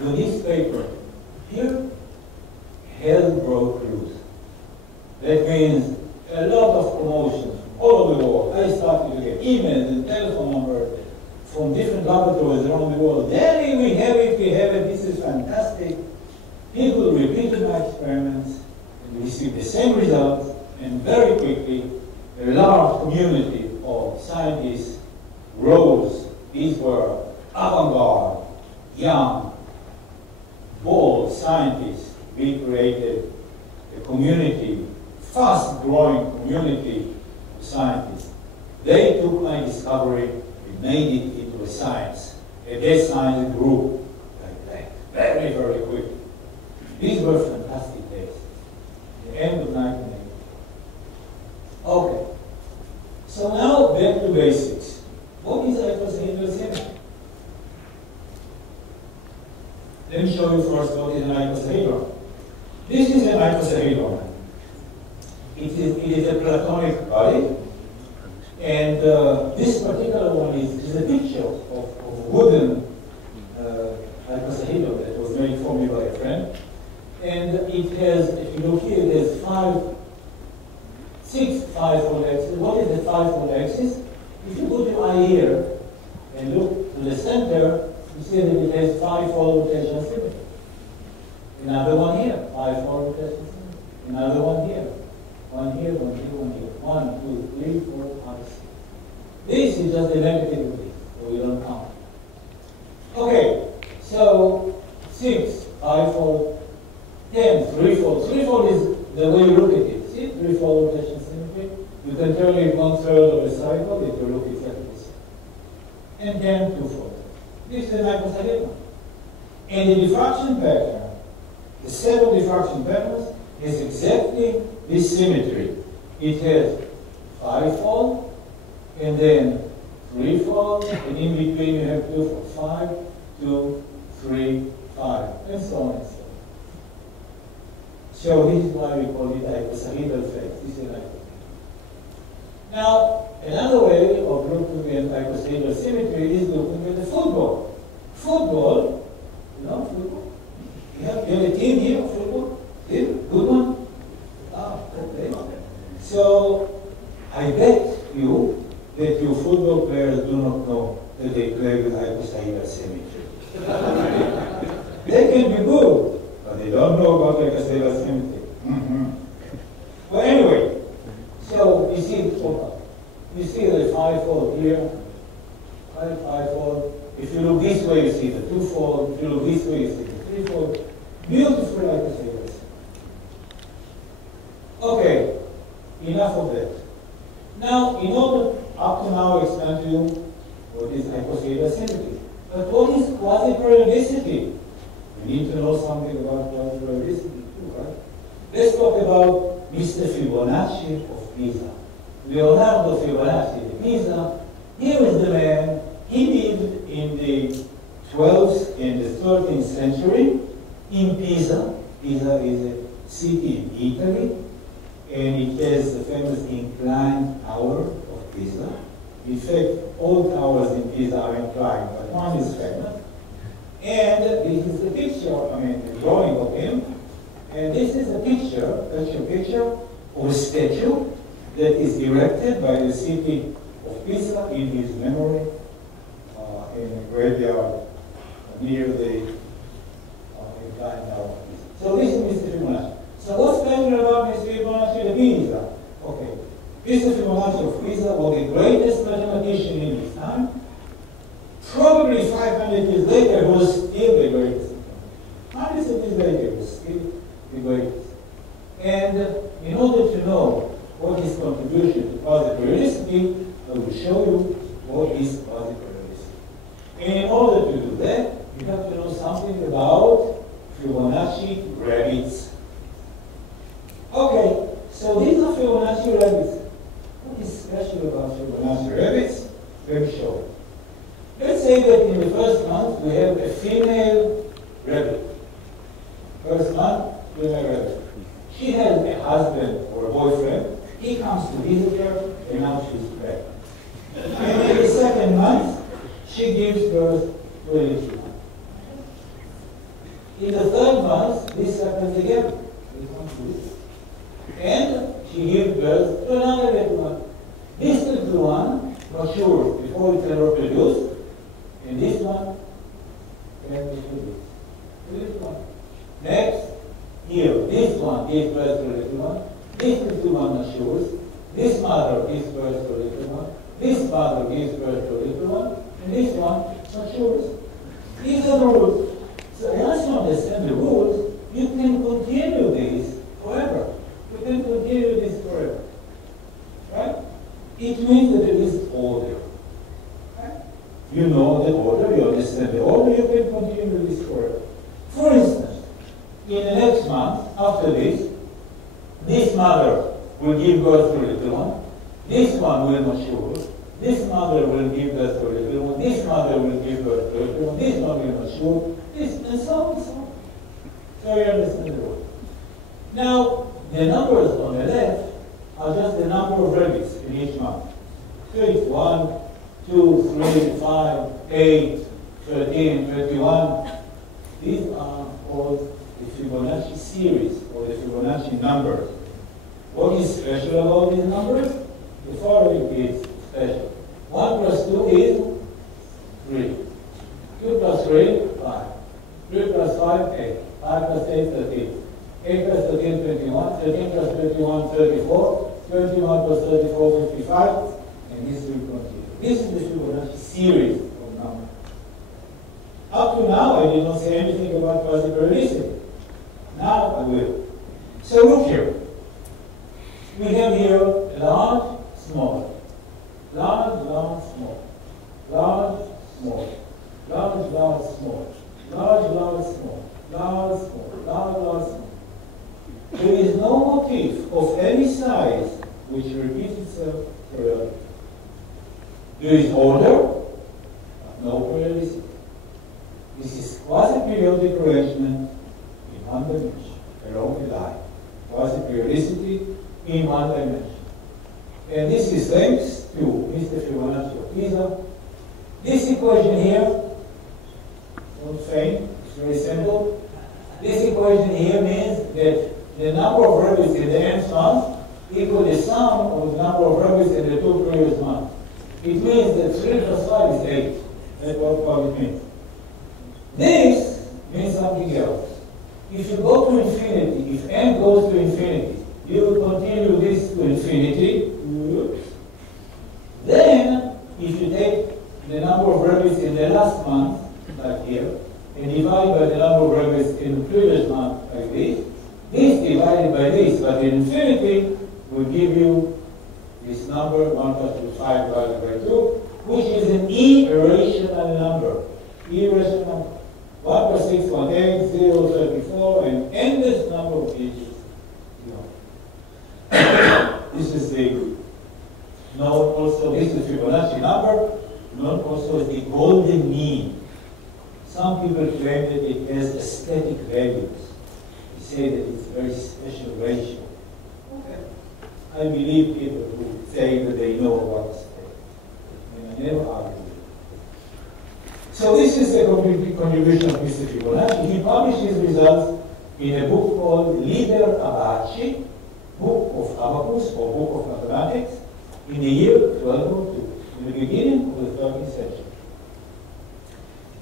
With this paper, here, hell broke loose. That means a lot of promotions all over the world. I started to get emails and telephone numbers from different laboratories around the world. Danny, we have it, this is fantastic. People repeated my experiments and received the same results, and very quickly, a large community of scientists rose. These were avant-garde, young, bold scientists. We created a community, fast-growing community of scientists. They took my discovery and made it into a science. And that science grew like that, very, very quickly. These were fantastic days. The end of 1980. Okay. So now back to basics. What is icosahedral symmetry? Let me show you first what is an icosahedron. This is an icosahedron. It is a platonic body, and this particular one is a picture of a wooden icosahedron that was made for me by a friend. And it has, if you look here, it has 6 5-fold axes. What is the 5-fold axis? If you put your eye here and look to the center, you see that it has 5-fold rotational symmetry. Another one here, 5-fold rotational symmetry. Another one here. One here, one here, one here. 1, 2, 3, 4, 5, 6. This is just the negative of this, so we don't count. Okay, so 6, 5-fold, 10, 3-fold. 3-fold is the way you look at it. See, 3-fold rotation symmetry. You can turn it 1/3 of a cycle if you look exactly the same. And then 2-fold. This is an icosahedron. And the diffraction pattern, the set of diffraction patterns, has exactly this symmetry. It has 5-fold, and then 3-fold, and in between you have 2-fold. 5, 2, 3, 5, and so on and so on. So this is why we call it icosahedral phase. This is an icosahedral. Now, another way of looking at icosahedral symmetry is looking at the football. Football, you know, football? You have a team here, football? Team? Good one? Ah, okay. So, I bet you that your football players do not know that they play with icosahedral symmetry. They can be good, but they don't know about icosahedral symmetry. Well, anyway, so you see the 5-fold here, 5-fold. If you look this way, you see the 2-fold. If you look this way, you see the 3-fold. Beautiful icosahedral symmetry. Okay, enough of that. Now, in order up to now explain to you what is icosahedral symmetry. But what is quasi-periodicity? We need to know something about quasi-periodicity too, right? Let's talk about Mr. Fibonacci of Pisa. Leonardo Fibonacci of Pisa. Here is the man. He lived in the 12th and the 13th century in Pisa. Pisa is a city in Italy, and it has the famous inclined tower of Pisa. In fact, all towers in Pisa are inclined, but one is famous. And this is the picture, the drawing of him. And this is a picture, that's a picture of a statue that is erected by the city of Pisa in his memory in a graveyard near the inclined tower of Pisa. So this is Mr. Fibonacci. So what's special about Mr. Fibonacci of Pisa? Okay. Mr. Fibonacci of Pisa was the greatest mathematician in his time. Probably 500 years later, he was still the greatest. Hundreds of years later, he was still the greatest. And in order to know what his contribution to quasi-periodicity, I will show you what is quasi-periodicity. And in order to do that, you have to know something about Fibonacci rabbits. Okay, so these are Fibonacci rabbits. What is special about Fibonacci rabbits? Let me show you. Let's say that in the first month we have a female rabbit. First month, female rabbit. She has a husband or a boyfriend. He comes to visit her, and now she's pregnant. And in the second month, she gives birth to a little one. In the third month, this happens again. And she gives birth to another little one. This little one matures before it can reproduce, and this one can reproduce. The little one. Next year, this one gives birth to a little one. This little one matures. This mother gives birth to a little one. This mother gives birth to a little one. And this one matures. These are the rules. So once you understand the rules, you can continue this forever. You can continue this forever. Right? It means that it is order. Right? You know the order, you understand the order, you can continue this forever. For instance, in the next month, after this mother will give birth to a little one, this one will mature, this mother will give birth to a little one, this mother will give birth to a little one, this one will mature, this, and so on and so on. So you understand the order. Now, the numbers on the left are just the number of rabbits in each month. So it's 1, 2, 3, 5, 8, 13, 21. These are called the Fibonacci series, or the Fibonacci numbers. What is special about these numbers? The following is special. 1 plus 2 is 3. 2 plus 3, 5. 3 plus 5, 8. 5 plus 8, 13. 8 plus 13, 21. 13 plus 21, 34. 21 plus 34, 55. And this will continue. This is the Fibonacci series of numbers. Up to now, I did not say anything about quasi-periodicity. Now I will. So look here. We have here large, small. Large, large, small. Large, small. Large, large, small. large, large, small, large, small, large, large, small. There is no motif of any size which repeats itself periodically. There is order, but no periodicity. This is quasi-periodic arrangement in one dimension, along a line. Quasi-periodicity in one dimension. And this is thanks to Mr. Fibonacci of Pisa. This equation here, don't faint, it's very simple. This equation here means that the number of rabbits in the nth month equal the sum of the number of rabbits in the 2 previous months. It means that 3 plus 5 is 8. That's what it means. This means something else. If you go to infinity, if n goes to infinity, you will continue this to infinity. Then, if you take the number of rabbits in the last month, like here, and divide by the number of rabbits in the previous month, like this divided by this, but in infinity will give you this number, 1 plus 2, 5 divided by 2, which is an irrational number. Irrational number. 1 plus 6, 1, 8, 0, 34, and endless number of digits. This is the known also, this is Fibonacci number, known also as the golden mean. Some people claim that it has aesthetic values. They say that it's a very special ratio. Okay. I believe people who say that they know what to say. And I never argue with it. So this is the contribution of Mr. Fibonacci. He published his results in a book called Liber Abaci, Book of Abacus, or Book of Mathematics, in the year 1202, in the beginning of the 13th century.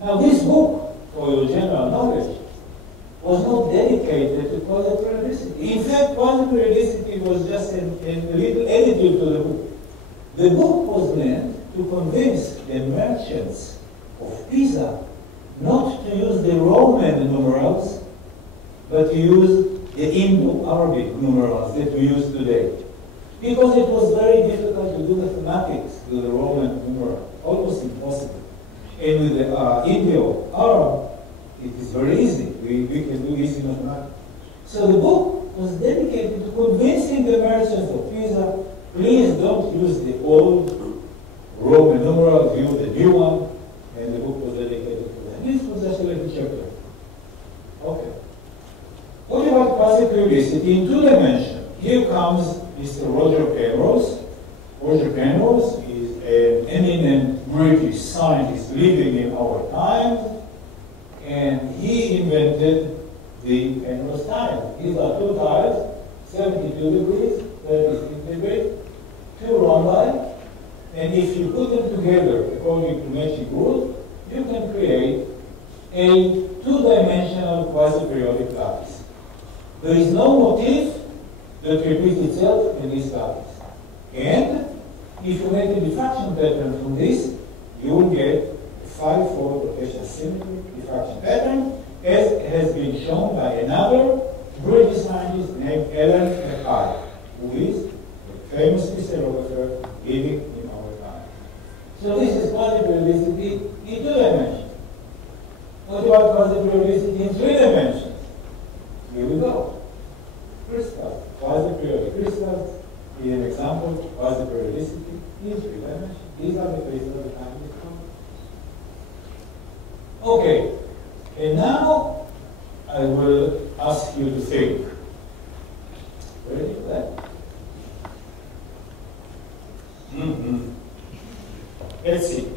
Now this book, for your general knowledge, was not dedicated to quasi-periodicity. In fact, quasi-periodicity was just a little additive to the book. The book was meant to convince the merchants of Pisa not to use the Roman numerals, but to use the Indo-Arabic numerals that we use today. Because it was very difficult to do mathematics with the Roman numeral, almost impossible. And with the Indo-Arab, it is very easy. We can do easy mathematics. So the book was dedicated to convincing the merchants of Pisa, please don't use the old Roman numerals, use the new one. And the book was dedicated to that. This was just a little chapter. Okay. What about quasi-periodicity in 2 dimensions? Here comes Mr. Roger Penrose. Roger Penrose is an eminent British scientist living in our time, and he invented the Penrose tile. These are 2 tiles, 72 degrees, 36 degrees, 2 rhombi, and if you put them together according to magic rules, you can create a 2-dimensional quasi-periodic lattice. There is no motif that repeats itself in this lattice. And if you make a diffraction pattern from this, you will get a 5-fold rotation symmetry diffraction pattern, as has been shown by another British scientist named Alan Mackay, who is a famous crystallographer living in our time. So this is quasi-periodicity in 2 dimensions. What about quasi-periodicity in 3 dimensions? Here we go. Crystals, quasi-periodic crystals. Here an example, quasi-periodicity in 3 dimensions. These are the crystals that I'm describing. Okay, and now I will ask you to think. Ready for that? Let's see.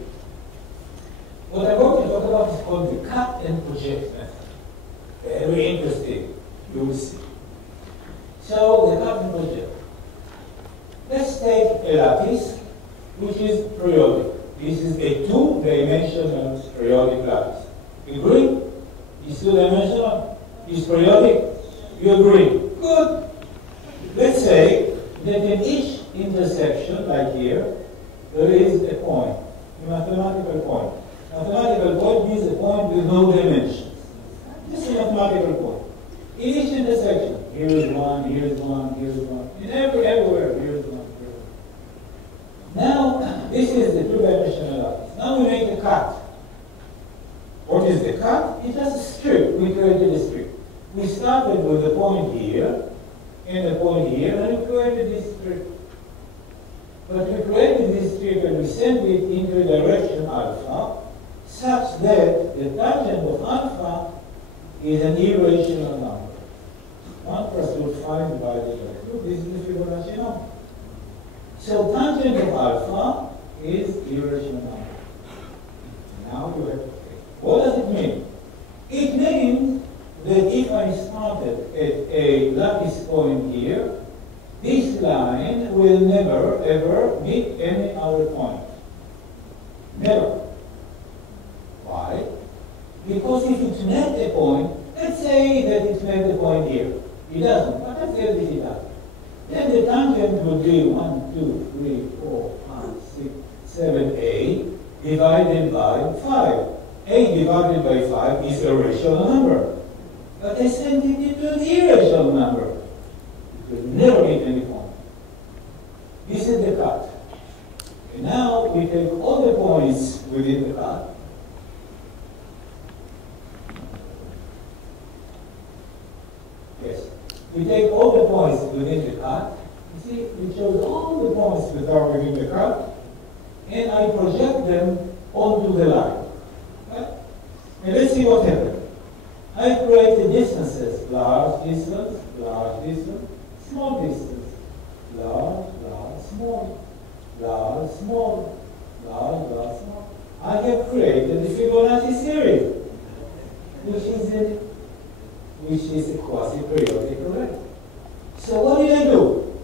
What I'm going to talk about is called the cut and project method. Very interesting. You will see. So, the cut and project. Let's take a lattice, which is periodic. This is a 2-dimensional periodic lattice. Agree? It's 2-dimensional. It's periodic. You agree? Good. Let's say that in each intersection, like here, there is a point, a mathematical point. Mathematical point means a point with no dimensions. This is a mathematical point. In each intersection, here is one, here is one, here is one. In everywhere, here is one, here is one. Now, this is the 2-dimensional lattice. Now we make a cut. What is the cut? It's just We started with a point here, and a point here, and we created this strip. But we created this strip and we sent it into a direction alpha, such that the tangent of alpha is an irrational number. 1 plus root 5 divided by 2, this is the Fibonacci number. So tangent of alpha is irrational number. Now you have to say, what does it mean? It means that if I started at a lattice point here, this line will never ever meet any other point. Never. Why? Because if it's met a point, let's say that it's met a point here. It doesn't, but let's say that it does. Then the tangent would be 1, 2, 3, 4, 5, 6, 7, 8 divided by 5. 8 divided by 5 is a rational number. But I sent it into an irrational number. It will never hit any point. This is the cut. And now we take all the points within the cut. Yes. We take all the points within the cut. You see, we chose all the points that are within the cut, and I project them onto the line. Right? And let's see what happens. I create the distances, large distance, small distance, large, small, large, small, large, small. I have created the Fibonacci series, which is a quasi-periodic array. So what did I do?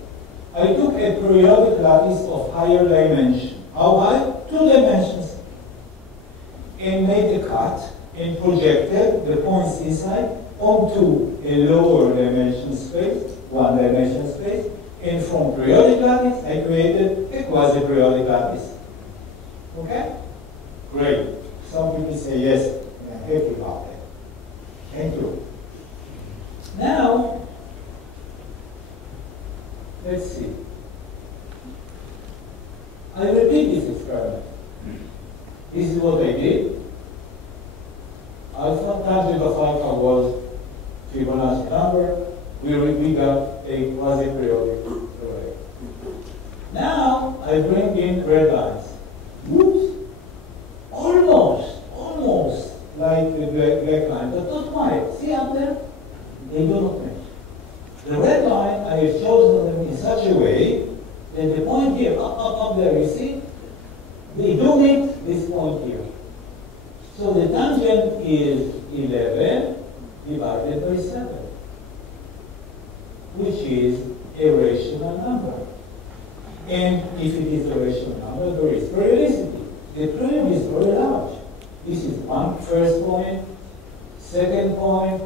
I took a periodic lattice of higher dimension. How high? 2 dimensions. And made a cut and projected the points inside onto a lower dimension space, 1 dimension space, and from periodic lattice I created a quasi-periodic lattice. Okay? Great. Some people say yes, and I'm happy about that. Thank you. Now, let's see. I repeat this experiment. This is what I did. Alpha, tangent of alpha was Fibonacci number. We got a quasi-periodic array. Now I bring in red lines. Whoops! Almost like the black line, but not quite. See up there? They do not match. The red line, I have chosen them in such a way that the point here, up there, you see, they do meet this point here. So the tangent is 11 divided by 7, which is a rational number. And if it is a rational number, there is periodicity. The period is very large. This is first point, second point,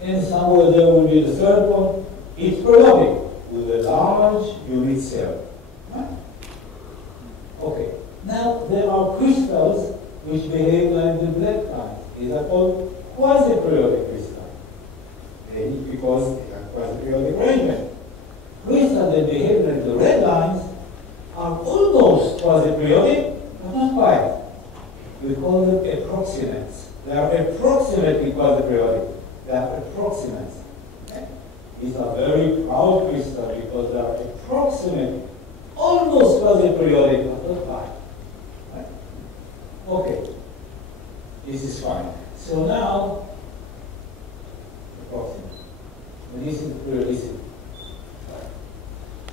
and somewhere there will be the third point. It's periodic with a large unit cell. Right? Okay. Now there are crystals which behave like the black lines. These are called quasi-periodic crystals. Because they are quasi-periodic arrangement. Crystals that behave like the red lines are almost quasi-periodic, but not quite. We call them approximates. They are approximately quasi-periodic. They are approximates. Okay? These are very proud crystals because they are approximately, almost quasi-periodic, but not quite. Right? Okay. This is fine. So now, approximate. And this is periodicity.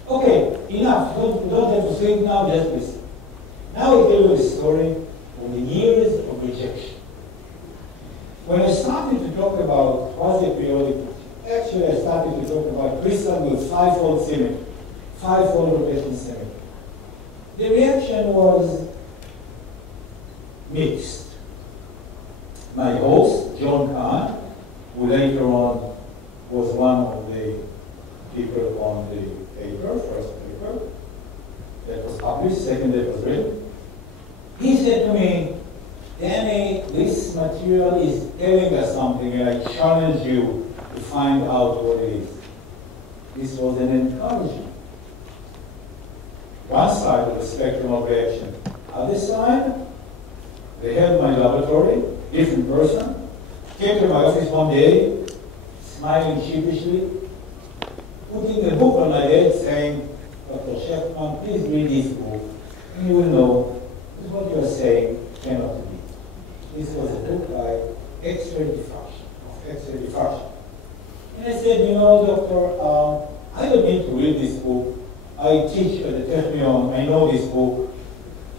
Okay, enough. You don't have to think now, just listen. Now I tell you a story of the years of rejection. When I started to talk about quasi-periodic, actually I started to talk about crystal with 5-fold symmetry, 5-fold rotation symmetry. The reaction was mixed. My host, John Kahn, who later on was one of the people on the paper, first paper, that was published, second that was written. He said to me, Danny, this material is telling us something, and I challenge you to find out what it is. This was an encouragement. One side of the spectrum of reaction. Other side, they had my laboratory, different person, came to my office one day, smiling sheepishly, putting a book on my head saying, Dr. Shechtman, please read this book, and you will know that what you are saying cannot be. This was a book by X-ray diffraction. And I said, you know, doctor, I don't need to read this book. I teach at the Technion, I know this book,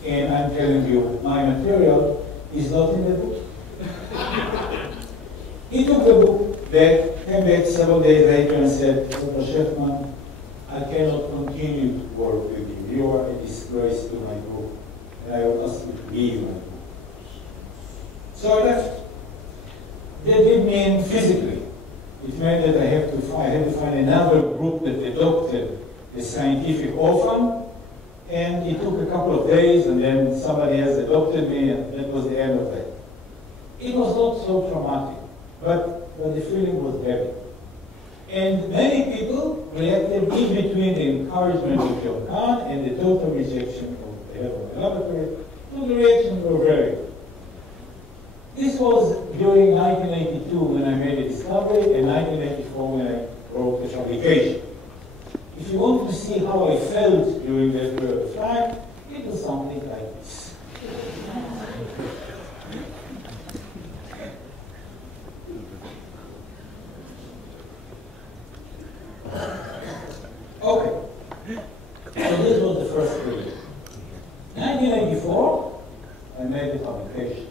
and I'm telling you, my material is not in the book. He took the book back, came back several days later and said, Dr. Shechtman, I cannot continue to work with you. You are a disgrace to my book, and I will ask you to leave my book. So I left. That didn't mean physically. It meant that I had to find another group that adopted a scientific orphan, and it took a couple of days, and then somebody else adopted me, and that was the end of that. It was not so traumatic, but the feeling was heavy. And many people reacted in between the encouragement of John Kahn and the total rejection of the head of the laboratory. So the reactions were very. This was during 1982 when I made a discovery, and 1984 when I wrote the publication. If you want to see how I felt during that period of time, it was something like this. Okay, so this was the first period. 1984, I made the publication.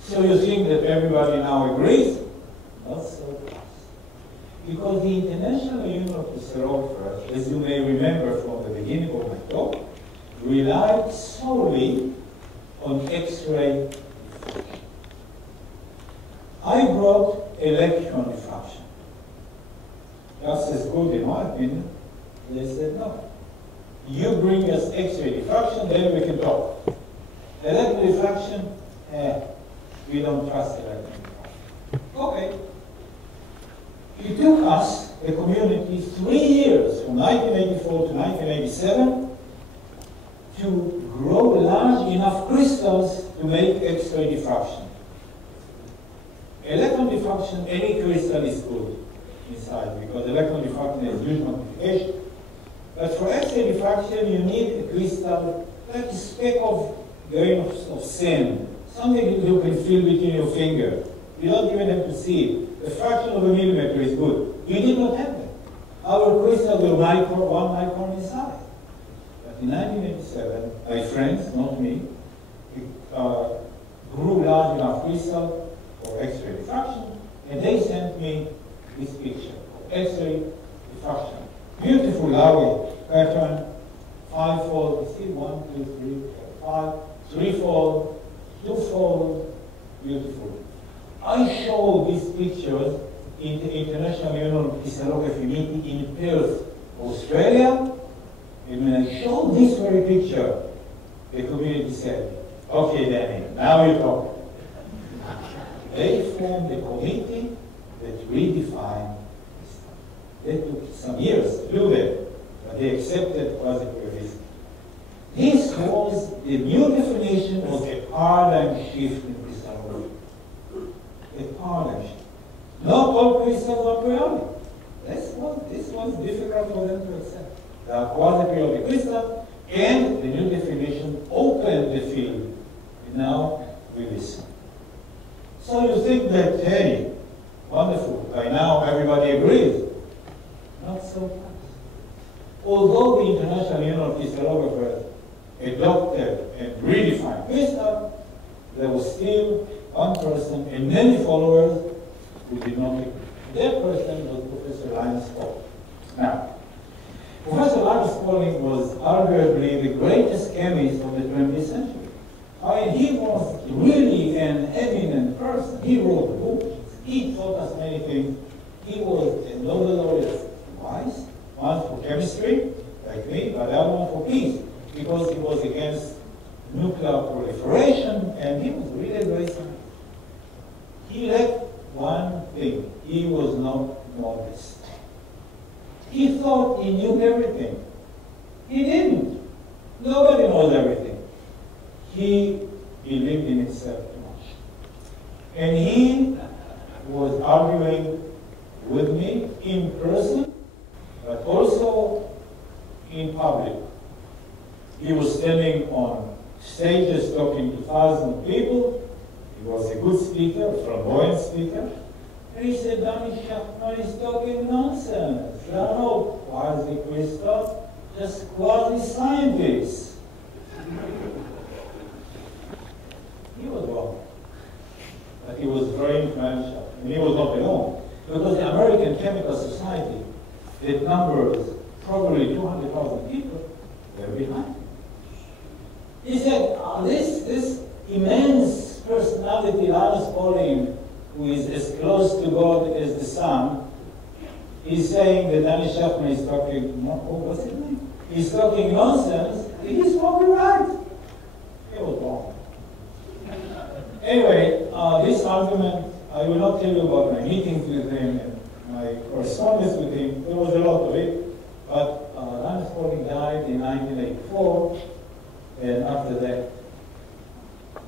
So you think that everybody now agrees? Not so fast. Because the International Union of Crystallographers, as you may remember from the beginning of my talk, relied solely on X-ray diffraction. I brought electron diffraction. Just as good in my opinion. They said no. You bring us X-ray diffraction, then we can talk. Electron diffraction, we don't trust electron diffraction. Okay. It took us, the community, 3 years, from 1984 to 1987, to grow large enough crystals to make X-ray diffraction. Electron diffraction, any crystal is good inside, because electron diffraction has huge magnification. But for X-ray diffraction, you need a crystal like a speck of grain of sand, something you can feel between your finger. You don't even have to see it. A fraction of a millimeter is good. We did not have that. Our crystals were 1 micron in size. But in 1987, my friends, not me, grew large enough crystal for X-ray diffraction, and they sent me this picture of X-ray diffraction. Beautiful Laue pattern, 5-fold, you see, 1, 2, 3, 4, 5, 3-fold, 2-fold, beautiful. I showed these pictures in the International Union of Crystallography meeting in Perth, Australia, and when I showed this very picture, the community said, okay, Danny, now you talk. They formed a committee that redefined this. It took some years to do that, but they accepted Quasi-Periodic. This was, the new definition was a paradigm shift in crystallography. A paradigm shift. Not all crystals are periodic. This was difficult for them to accept. There are quasi-periodic crystals, and the new definition opened the field. And now we listen. So you think that, hey, wonderful, by now everybody agrees. Not so fast. Although the International Union of Crystallographers adopted and redefined crystal, there was still one person and many followers who did not agree. That person was Professor Linus Pauling. Now, Professor Linus Pauling was arguably the greatest chemist of the 20th century. I mean, he was really an eminent person. He wrote books. He taught us many things. He was a Nobel Laureate twice, one for chemistry, like me, but the other one for peace, because he was against nuclear proliferation, and he was really a great scientist. He lacked one thing. He was not modest. He thought he knew everything. He didn't. Nobody knows everything. He believed in himself too much. And he was arguing with me in person, but also in public. He was standing on stages talking to thousands of people. He was a good speaker, a flamboyant speaker. And he said, Danny Shechtman is talking nonsense. There are no quasi-crystals, just quasi-scientists. He was wrong. But he was very influential. And he was not alone. Because the American Chemical Society, that numbers probably 200,000 people, were behind him. He said, this immense personality, Linus Pauling, who is as close to God as the sun, is saying that Danny Shechtman is talking, what's his name? He's talking nonsense. He's probably right. He was wrong. Anyway, this argument, I will not tell you about my meetings with him and my correspondence with him. There was a lot of it. But Linus Pauling died in 1984, and after that,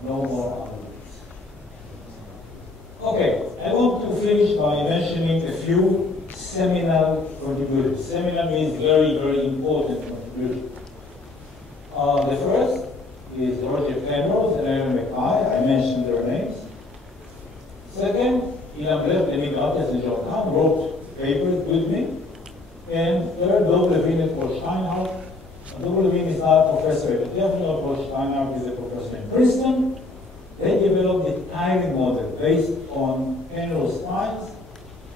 no more arguments. Okay, I want to finish by mentioning a few seminal contributions. Seminal means very, very important contributions. The first is Roger Penrose and Aaron McKay. I mentioned their names. Second, Ilan Blech, Emil Gattes, and John Kahn wrote papers with me. And third, Dov Levine and Paul Steinhardt. Dov Levine is now a professor at the Technion. Paul Steinhardt is a professor in Princeton. They developed the tiling model based on Penrose tiles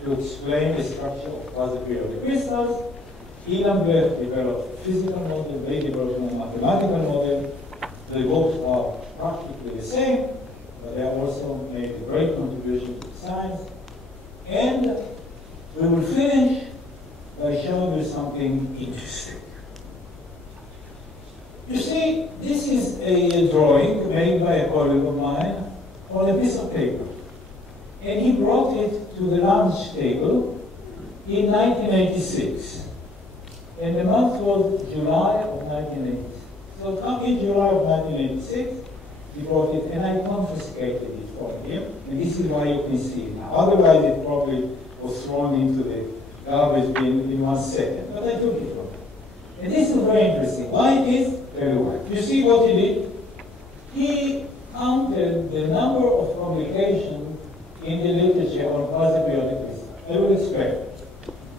to explain the structure of quasi-periodic crystals. Ilan Blech developed a physical model. They developed a mathematical model. They both are practically the same, but they also made a great contribution to science. And we will finish by showing you something interesting. You see, this is a drawing made by a colleague of mine on a piece of paper. And he brought it to the lunch table in 1986. And the month was July of 1986. So in July of 1986, he brought it, and I confiscated it from him. And this is why you can see it now. Otherwise, it probably was thrown into the garbage bin in 1 second. But I took it from him. And this is very interesting. Why it is? Very well. You see what he did? He counted the number of publications in the literature on quasi-periodic crystals. I will explain.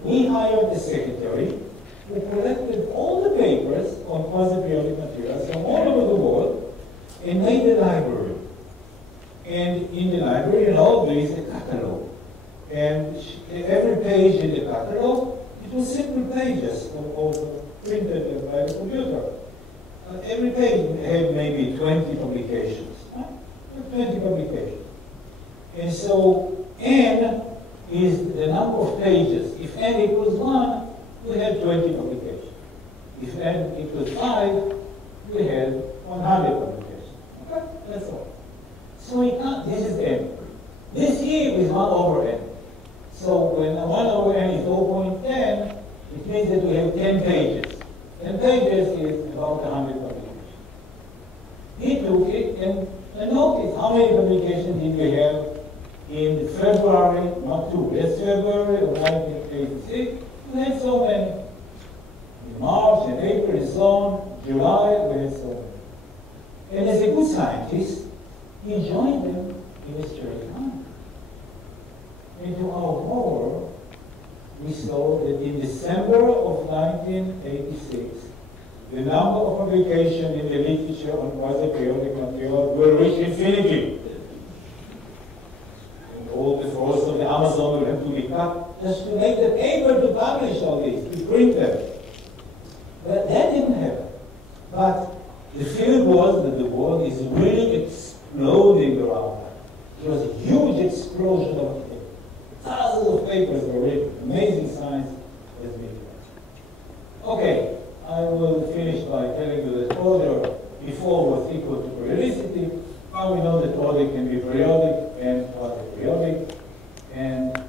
We hired a secretary who collected all the papers on quasi-periodic materials from all over the world and made a library. And in the library, you know, there is a catalog. And every page in the catalog, it was simple pages of printed by the computer. Every page had maybe 20 publications. 20 publications. And so n is the number of pages. If n equals 1, we had 20 publications. If n equals 5, we had 100 publications. Okay? That's all. So we can't, this is n. This here is 1 over n. So when 1 over n is 0.10, it means that we have 10 pages. 10 pages is about 100 publications. He took it and noticed how many publications did we have in February, not 2, that's February of 1986. We had so many. In March and April and so on, July, we had so many. And as a good scientist, he joined them in his spare time. And to our horror, we saw that in December of 1986, the number of publications in the literature on quasi-periodic material will reach infinity. And all the forests of the Amazon will have to be cut just to make the paper to publish all this, to print them. But that didn't happen. But the feeling was that the world is really exploding around us. There was a huge explosion of papers. Thousands of papers were written. Amazing science has been done. Okay, I will finish by telling you that order before was equal to periodicity. Now we know that order can be periodic and quasi-periodic, and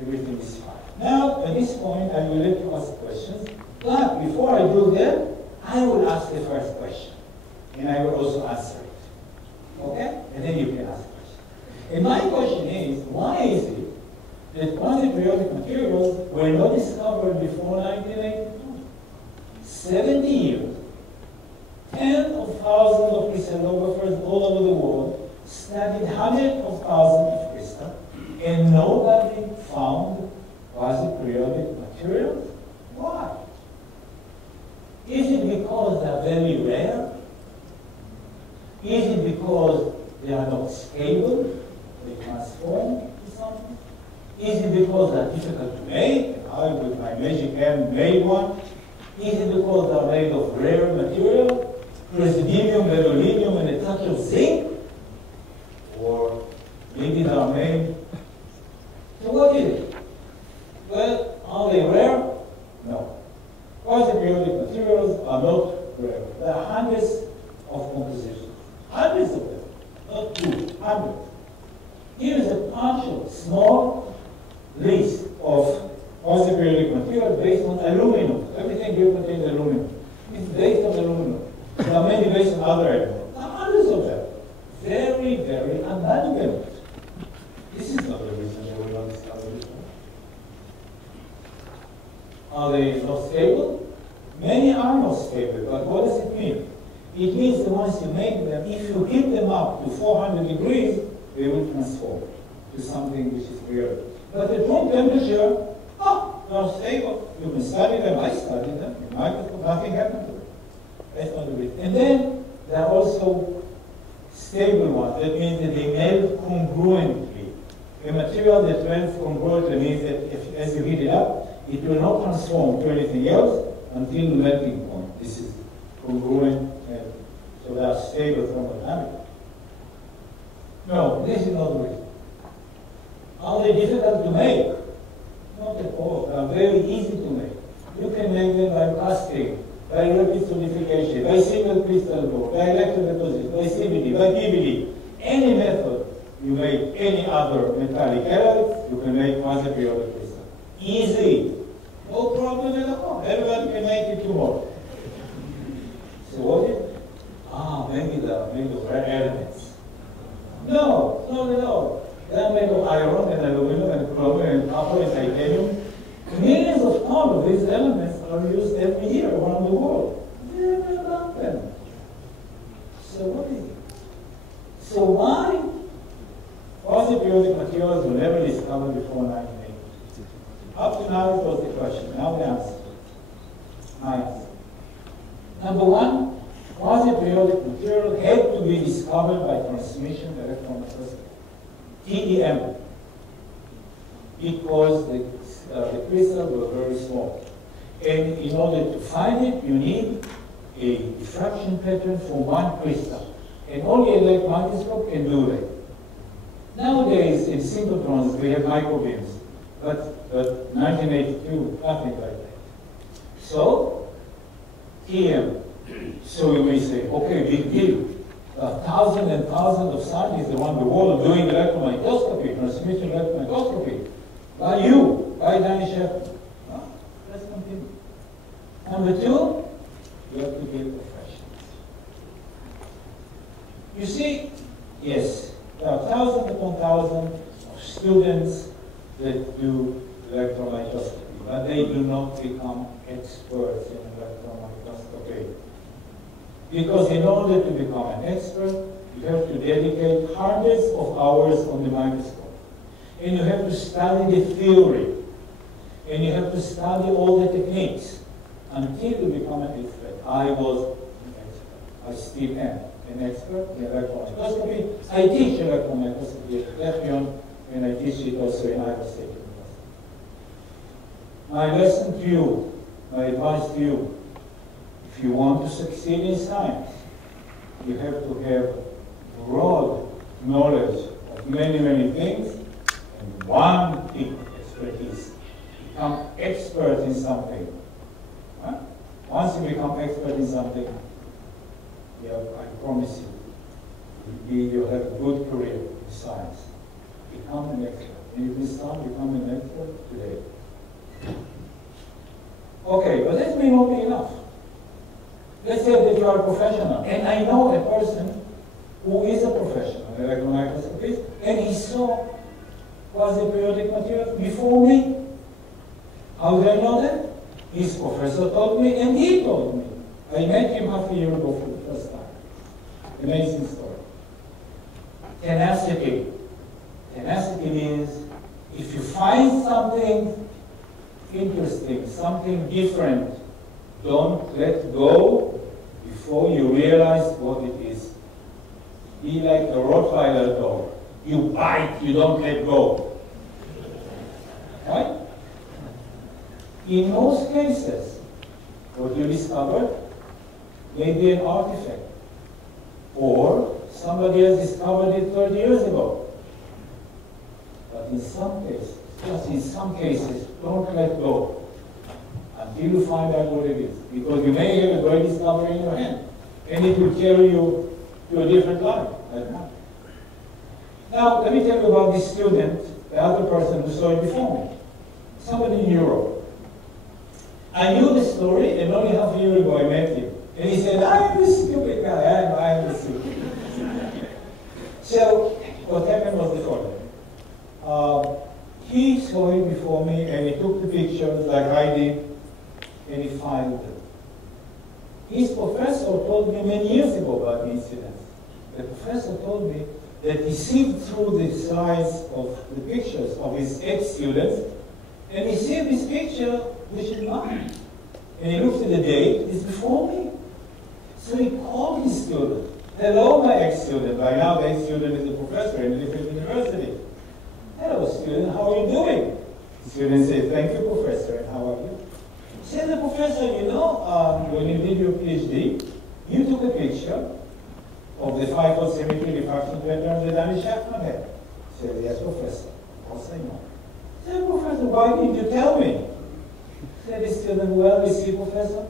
everything is fine. Now, at this point, I will let you ask questions. But before I do that, I will ask the first question, and I will also answer it. Okay? And then you can ask questions. And my question is, why is it that quasi-periodic materials were not discovered before 1982. 70 years. Tens of thousands of crystallographers all over the world studied hundreds of thousands of crystals, and nobody found quasi-periodic materials. Why? Is it because they are very rare? Is it because they are not stable? They transform to something? Is it because they are difficult to make? I, with my magic hand, made one. Is it because they are made of rare material? Praseodymium, gadolinium, and a touch of zinc? Or maybe they are made. So what is it? Well, are they rare? No. Quasi-periodic materials are not rare. There are hundreds of compositions. Hundreds of them. Not two, hundreds. Here is a partial, small list of quasi-periodic materials based on aluminum. Everything here contains aluminum. It's based on aluminum. There are many based on other elements. There are hundreds of them. Very, very unvaluable. This is not the reason they were not discovered before. Are they not stable? Many are not stable, but what does it mean? It means that once you make them, if you heat them up to 400 degrees, they will transform to something which is real. But at room temperature, they are stable. You can study them. I studied them. In microscope, nothing happened to them. That's not the reason. And then there are also stable ones. That means that they melt congruently. A material that melts congruently means that if, as you heat it up, it will not transform to anything else until the melting point. This is congruent, and so they are stable thermodynamically. No, this is not the reason. Are they difficult to make? Not at all. They are very easy to make. You can make them by casting, by rapid solidification, by single crystal bore, by electron deposition, by CVD, by PVD. Any method you make any other metallic element, you can make quasi-periodic crystal. Easy. No problem at all. Everybody can make it tomorrow. So what is it? Maybe they are made of rare elements. No, not at all. They are made of iron and aluminum and chromium and copper and titanium. Millions of tons of these elements are used every year around the world. Never about them. So what is it? So why quasi-periodic materials were never discovered before 1980? Up to now it was the question. Now the answer. My answer. Number one, quasi-periodic material had to be discovered by transmission electron microscopy. TEM. Because the crystals were very small. And in order to find it, you need a diffraction pattern from one crystal. And only a light microscope can do that. Nowadays, in synchrotrons, we have microbeams. But 1982, nothing like that. So, TM. So you may say, okay, big deal. Thousands and thousands of scientists around the world doing electron microscopy, transmission electron microscopy. By you, by Danny Shechtman. Let's continue. Number two, you have to be a professional. You see, yes, there are thousands upon thousands of students that do electron microscopy, but they do not become experts in electron microscopy. Because in order to become an expert, you have to dedicate hundreds of hours on the microscope. And you have to study the theory. And you have to study all the techniques until you become an expert. I was an expert. I still am an expert in electron microscopy. I teach electron microscopy at Technion, and I teach it also in Iowa State University. My lesson to you, my advice to you, if you want to succeed in science, you have to have broad knowledge of many, many things and one big expertise. Become expert in something. Huh? Once you become expert in something, I promise you, you'll have a good career in science. Become an expert. And you can start becoming an expert today. Okay, but that may not be enough. Let's say that you are a professional, and I know a person who is a professional electron microscopist, and he saw quasi-periodic materials before me. How do I know that? His professor told me, and he told me. I met him half a year ago for the first time. Amazing story. Tenacity. Tenacity means if you find something interesting, something different, don't let go before you realize what it is. Be like a Rottweiler dog. You bite, you don't let go. Right? In most cases, what you discovered may be an artifact. Or somebody else discovered it 30 years ago. But in some cases, just in some cases, don't let go until you find out what it is. Because you may have a great discovery in your hand, and it will carry you to a different life. Now, let me tell you about this student, the other person who saw it before me. Somebody in Europe. I knew the story, and only half a year ago I met him. And he said, I am this stupid guy, I am this stupid. So, what happened was the following. He saw it before me, and he took the pictures like I did, and he filed them. His professor told me many years ago about the incident. The professor told me that he sieved through the slides of the pictures of his ex-students, and he see this picture, which is mine. And he looked at the date, it's before me. So he called his student. Hello, my ex-student. By now, the ex-student is a professor in a different university. Hello, student, how are you doing? The student said, thank you, professor, and how are you? He said, the professor, you know, when you did your PhD, you took a picture of the five-fold symmetry diffraction pattern that Shechtman had. He said, yes, professor. Of course I know. He said, professor, why didn't you tell me? Said the student, well, you see, professor,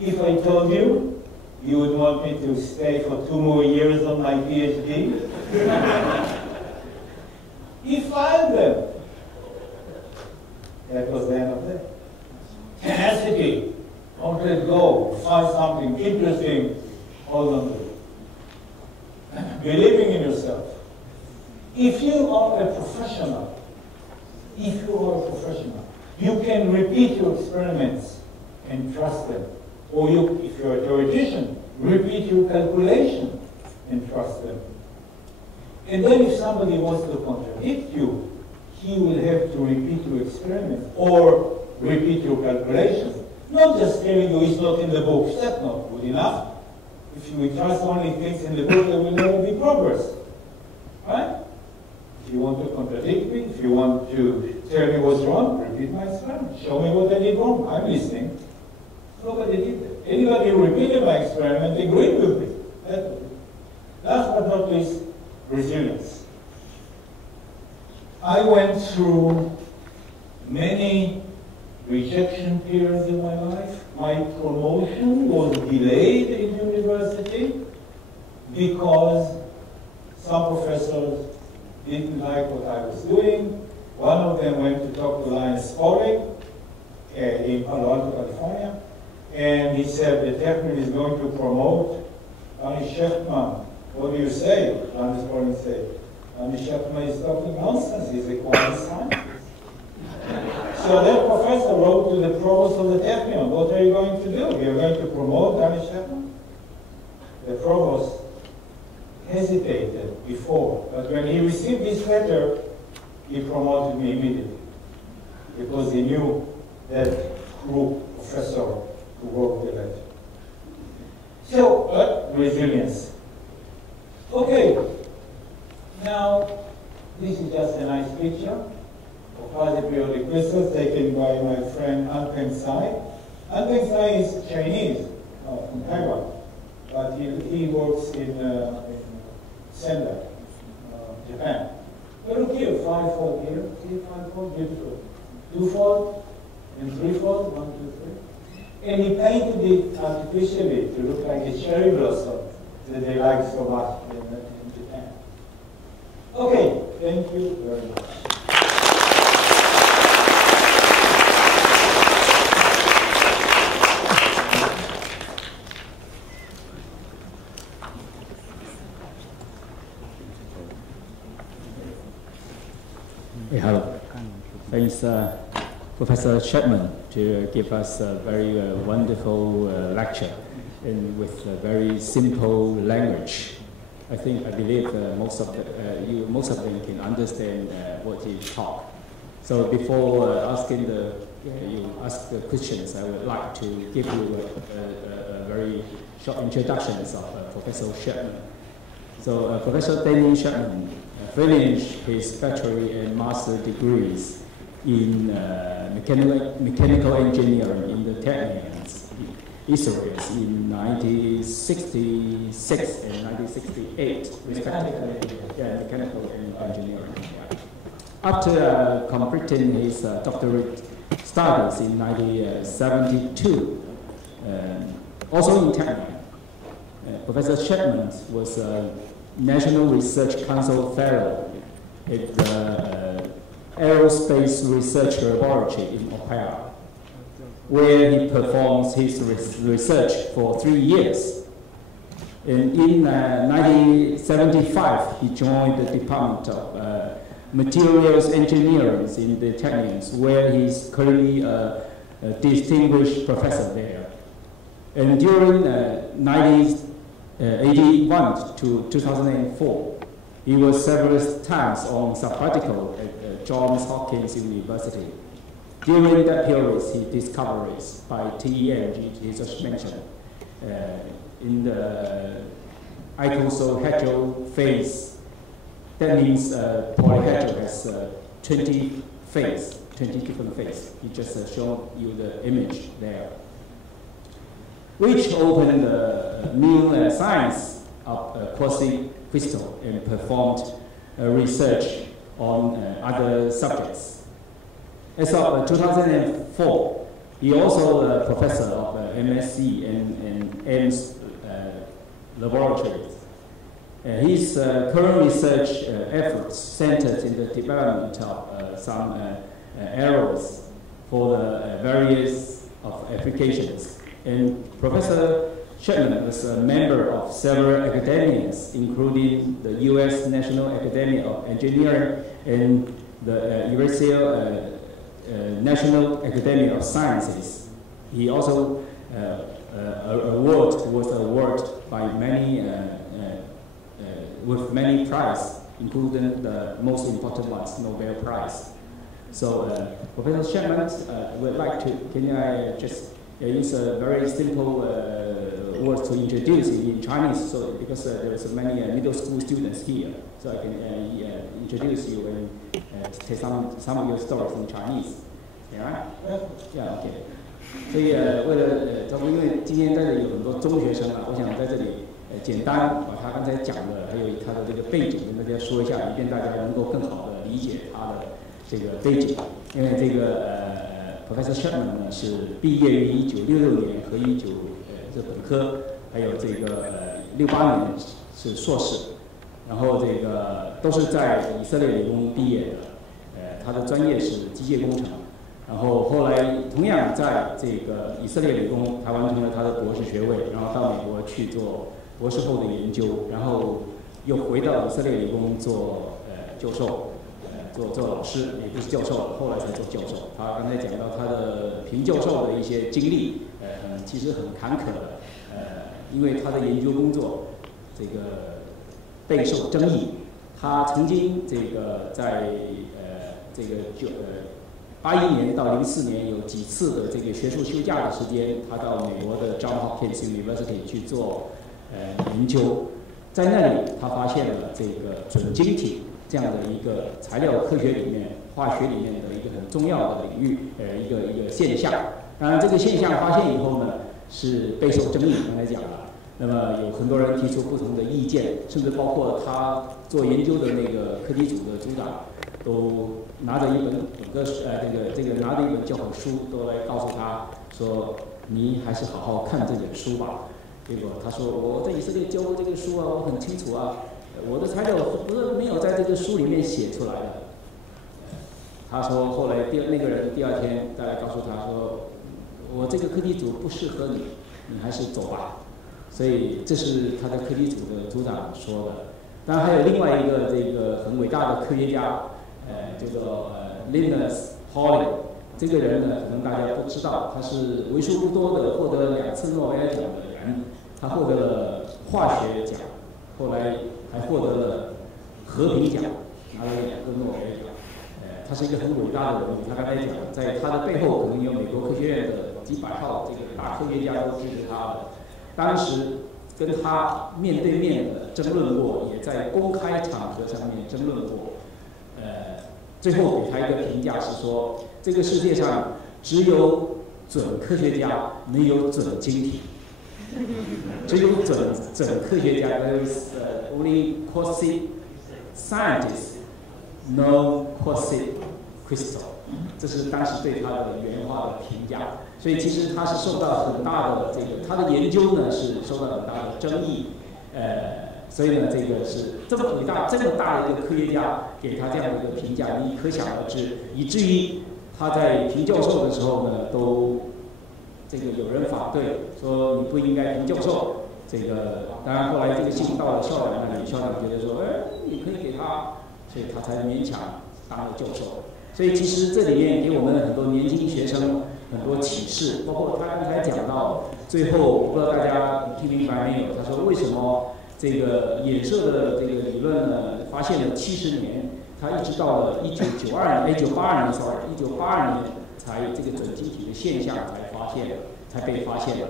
if I told you, you would want me to stay for 2 more years on my PhD. He filed them. That was the end of it. Tenacity. Don't let go. Find something interesting. Hold on to it. Believing in yourself. If you are a professional, you can repeat your experiments and trust them. Or if you're a theoretician, repeat your calculation and trust them. And then if somebody wants to contradict you, he will have to repeat your experiments or repeat your calculations. Not just telling you it's not in the books. That's not good enough. If you trust only things in the book, there will never be progress. Right? If you want to contradict me, if you want to tell me what's wrong, repeat my experiment. Show me what I did wrong. I'm listening. Nobody did that. Anybody who repeated my experiment agreed with me. That's what it is. Last but not least, resilience. I went through many rejection periods in my life. My promotion was delayed in university because some professors didn't like what I was doing. One of them went to talk to Linus Pauling in Palo Alto, California, and he said the Technion is going to promote Shechtman. What do you say? Linus Pauling said, Shechtman is talking nonsense. He's a quasi-scientist. So that professor wrote to the provost of the Technion, what are you going to do? You're going to promote Shechtman? The provost hesitated before, but when he received this letter, he promoted me immediately because he knew that group professor who wrote the letter. So, resilience. Okay, now this is just a nice picture of quasi-periodic crystals taken by my friend An Peng Tsai. An Peng Tsai is Chinese, from Taiwan, but he works in Sendai, Japan. But look here, 5-fold here, see 5-fold, beautiful. 2-fold and 3-fold, 1, 2, 3. And he painted it artificially to look like a cherry blossom that they like so much in Japan. Okay, thank you very much. is Professor Shechtman to give us a very wonderful lecture and with a very simple language. I believe most of them can understand what he taught. So before you ask the questions, I would like to give you a very short introduction of Professor Shechtman. So Professor Daniel Shechtman finished his bachelor and master degrees in mechanical engineering in the Technion-Israel in 1966 and 1968, respectively. Mechanical engineering. Yeah. After completing his doctorate studies in 1972, also in Technion, Professor Shechtman was a National Research Council Fellow at the Aerospace Research Laboratory in Ohio, where he performs his research for 3 years. And in 1975, he joined the Department of Materials Engineering in the Technions, where he's currently a distinguished professor there. And during 1981 to 2004, he was several times on sabbatical at Johns Hopkins University. During that period, he discoveries by TEM, he just mentioned, in the icosaedral phase. That means polyhedral has 20 different phases. He just showed you the image there, which opened the new science of quasi-crystal and performed research on other subjects. As of 2004, he also a professor of MSc and AIMS laboratories. His current research efforts centered in the development of some arrows for the various of applications. And Professor Shechtman was a member of several academias, including the U.S. National Academy of Engineering and the Israel National Academy of Sciences. He also was awarded by many with many prizes, including the most important ones, Nobel Prize. So Professor Shechtman would like to, can I just use a very simple words to introduce in Chinese, so because there's many middle school students here, so I can introduce you and tell some of your stories in Chinese. Yeah? Yeah, okay. 所以为了因为今天在这里有很多中学生啊，我想在这里简单把他刚才讲的还有他的这个背景跟大家说一下，以便大家能够更好的理解他的这个背景。因为这个Professor Shechtman 呢是毕业于1966年和这本科，还有这个68年是硕士，然后这个都是在以色列理工毕业的。他的专业是机械工程。然后后来同样在这个以色列理工，他完成了他的博士学位，然后到美国去做博士后的研究，然后又回到以色列理工做教授，做老师，也不是教授，后来才做教授。他刚才讲到他的评教授的一些经历，其实很坎坷的，因为他的研究工作这个备受争议。他曾经这个在81年到04年有几次的这个学术休假的时间，他到美国的 Johns Hopkins University 去做研究，在那里他发现了这个准晶体这样的一个材料科学里面、化学里面的一个很重要的领域，一个现象。当然，这个现象发现以后呢，是备受争议。刚才讲了，那么有很多人提出不同的意见，甚至包括他做研究的那个课题组的组长。都拿着一本拿着一本教科书，都来告诉他说：“你还是好好看这本书吧。”结果他说：“我在以色列教过这个书啊，我很清楚啊，我的材料不是没有在这个书里面写出来的。”他说：“后来那个人第二天再来告诉他说，我这个课题组不适合你，你还是走吧。”所以这是他的课题组的组长说的。当然还有另外一个这个很伟大的科学家。叫做Linus Pauling。这个人呢，可能大家都知道，他是为数不多的获得了2次诺贝尔奖的人。他获得了化学奖，后来还获得了和平奖，拿了2个诺贝尔奖。他是一个很伟大的人物。他刚才讲，在他的背后可能有美国科学院的几百号这个大科学家都支持他的。当时跟他面对面的争论过，也在公开场合上面争论过。最后给他一个评价是说，这个世界上只有准科学家，没有准晶体。只有准科学家 ，there is only quasi scientists, no quasi crystal。这是当时对他的原话的评价。所以其实他是受到很大的这个，他的研究呢是受到很大的争议。所以呢，这个是这么伟大、这么大的一个科学家给他这样的一个评价，你可想而知，以至于他在评教授的时候呢，都这个有人反对，说你不应该评教授。这个当然后来这个信到了校长那里，校长觉得说，你可以给他，所以他才勉强当了教授。所以其实这里面给我们很多年轻学生很多启示，包括他刚才讲到最后，我不知道大家听明白没有？他说为什么？这个衍射的这个理论呢，发现了70年，它一直到了1982年才这个准晶体的现象才被发现了。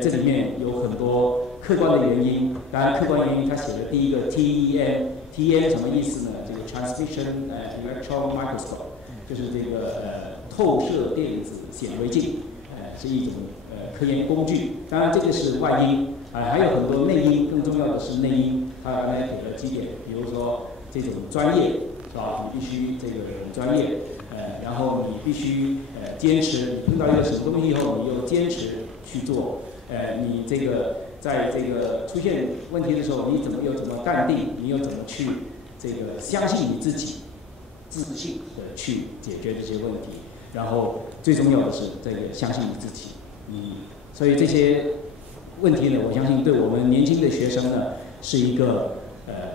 这里面有很多客观的原因，当然客观原因他写的第一个 TEM 什么意思呢？这个 Transmission Electron Microscope 就是这个透射电子显微镜，是一种科研工具。当然这个是外因。还有很多内因，更重要的是内因。他刚才给了几点，比如说这种专业，是吧？你必须这个专业，然后你必须坚持。你碰到一个什么东西以后，你又坚持去做。你这个在这个出现问题的时候，你怎么淡定？你又怎么去这个相信你自己，自信的去解决这些问题？然后最重要的是这个相信你自己。所以这些问题呢，我相信对我们年轻的学生呢是一个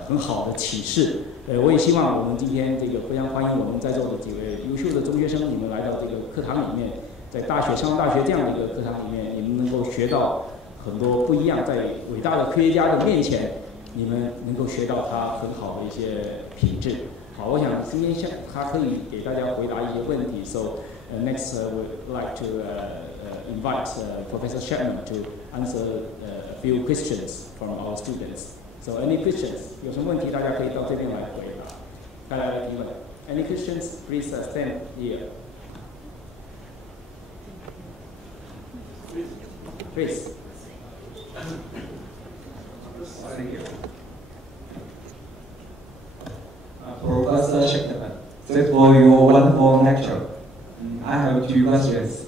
很好的启示。我也希望我们今天这个非常欢迎我们在座的几位优秀的中学生，你们来到这个课堂里面，在上大学这样的一个课堂里面，你们能够学到很多不一样，在伟大的科学家的面前，你们能够学到他很好的一些品质。好，我想今天他可以给大家回答一些问题。So next we'd like to invite Professor Shechtman to answer a few questions from our students. So any questions? 有什么问题大家可以到这边来回答，大家来提问。Any questions? Please stand here. Please. Thank you. Professor Shechtman, thanks for your wonderful lecture. I have 2 questions.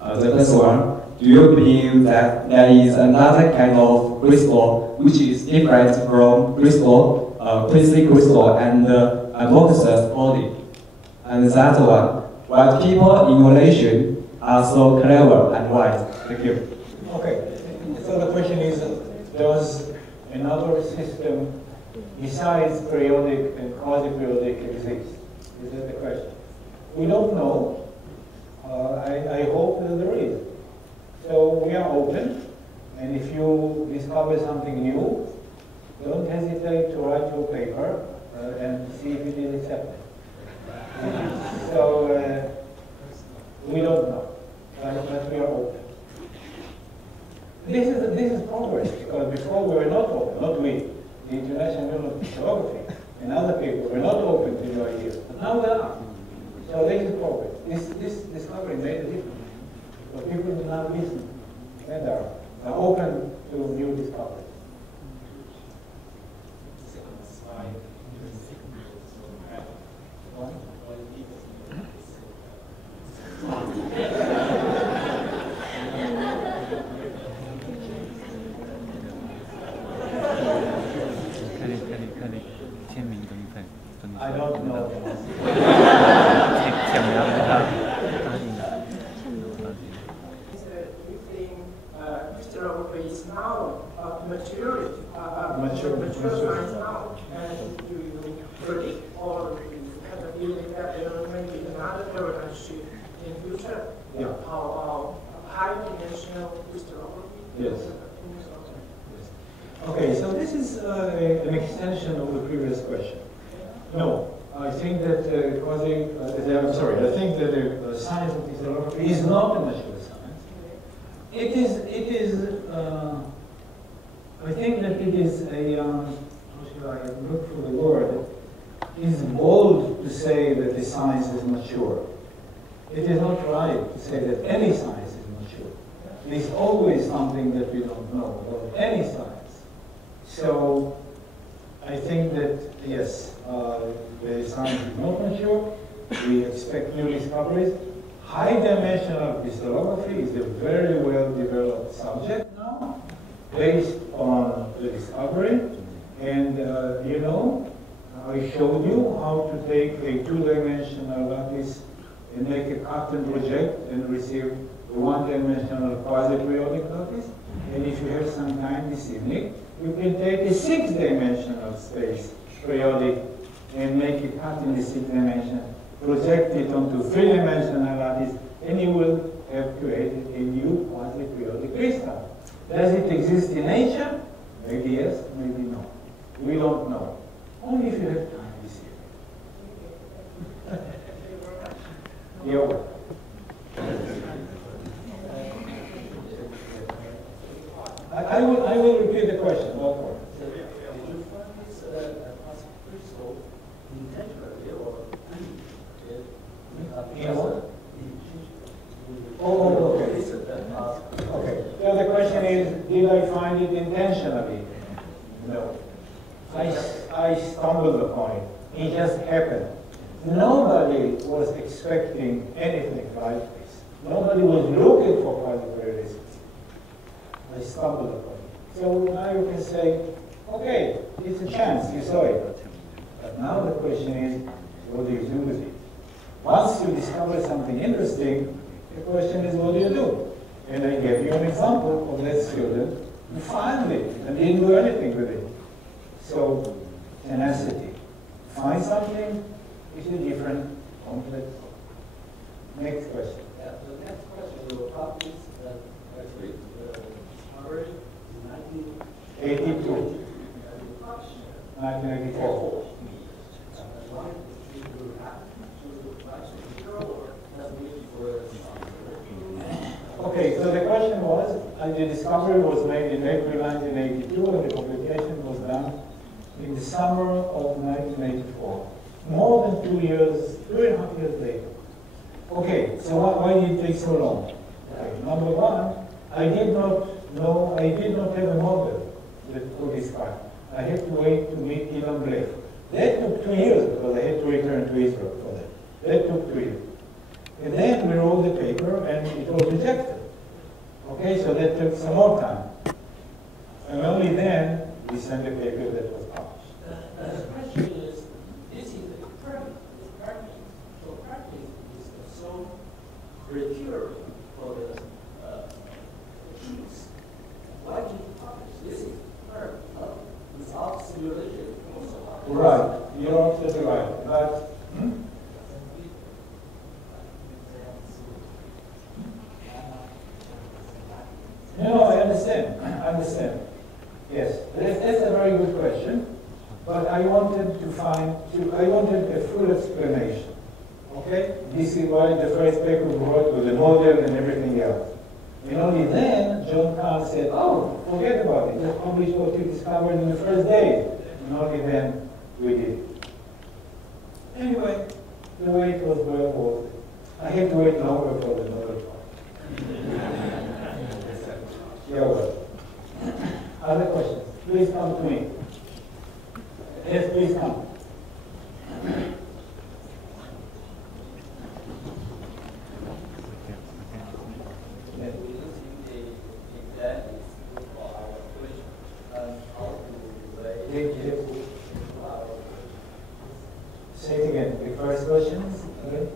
The first one, do you believe that there is another kind of crystal which is different from crystal, quasi-crystal and amorphous body? And the other one, why people in your nation are so clever and wise? Thank you. Okay, so the question is, does another system besides periodic and quasi-periodic exist? Is that the question? We don't know. I hope that there is. So we are open, and if you discover something new, don't hesitate to write your paper and see if it is accepted. So we don't know, but we are open. This is progress, because before we were not open, not we. The International Journal of Crystallography and other people were not open to new ideas, but now we are. So this is progress. This discovery made a difference. So people do now listen and are open to new discoveries. I don't know. Crystallography is now mature science now, and you predict or have a feeling that there may be another paradigm future. Yeah. How about high-dimensional crystallography? Yes. Okay, so this is an extension of the previous question. No, I think that I'm sorry, I think that the science of crystallography is not a mature science. It is, I think that it is a, how should I look for the word? It is bold to say that the science is mature. It is not right to say that any science is mature. There is always something that we don't know about any science. So I think that, yes, the science is not mature. We expect new discoveries. High-dimensional crystallography is a very well-developed subject now, based on the discovery. And, you know, I showed you how to take a two-dimensional lattice and make a cut and project and receive a one-dimensional quasi-periodic lattice. And if you have some time this evening, you can take a six-dimensional space periodic and make a cut in the sixth dimension, project it onto three-dimensional lattice, and you will have created a new quasi-periodic crystal. Does it exist in nature? Maybe yes, maybe no. We don't know. Only if you have time this year. You're welcome. I will repeat the question. One more. Did you find this crystal intentionally or okay. Okay. So the question is, did I find it intentionally? No. I stumbled upon it. It just happened. Nobody was expecting anything like this. Nobody was looking for quasi-periodicity. I stumbled upon it. So now you can say, okay, it's a chance, you saw it. But now the question is, what do you do with it? Once you discover something interesting, the question is, what do you do? And I gave you an example of that student who found it and didn't do anything with it. So, tenacity. Find something, it's a different, complex. Next question. Yeah, the next question will probably actually discovered in 1982. 1984. Okay, so the question was, the discovery was made in April 1982 and the publication was done in the summer of 1984. More than 2 years, 2.5 years later. Okay, so why did it take so long? Okay, number one, I did not have a model that could describe. I had to wait to meet Ilan Blef. That took 2 years because I had to return to Israel for that. That took 2 years. And then we wrote the paper and it was rejected. Okay, so that took some more time. And only then we sent a paper that was published. The question is, this is the practice. So practice is so criteria for the keys. Why did you publish? This is practice. Without simulation. Right, you're absolutely right. But no, I understand. Yes, that's a very good question. But I wanted a full explanation. Okay? This is why the first paper we wrote with the model and everything else. And only then, John Kahn said, oh, forget about it. Just publish what you discovered in the first day. And only then we did it. Anyway, the wait was well worth it. I had to wait longer for the Nobel Prize. Yeah, well. Other questions? Please come to me. Yes, please come. Say it again. The first question is again.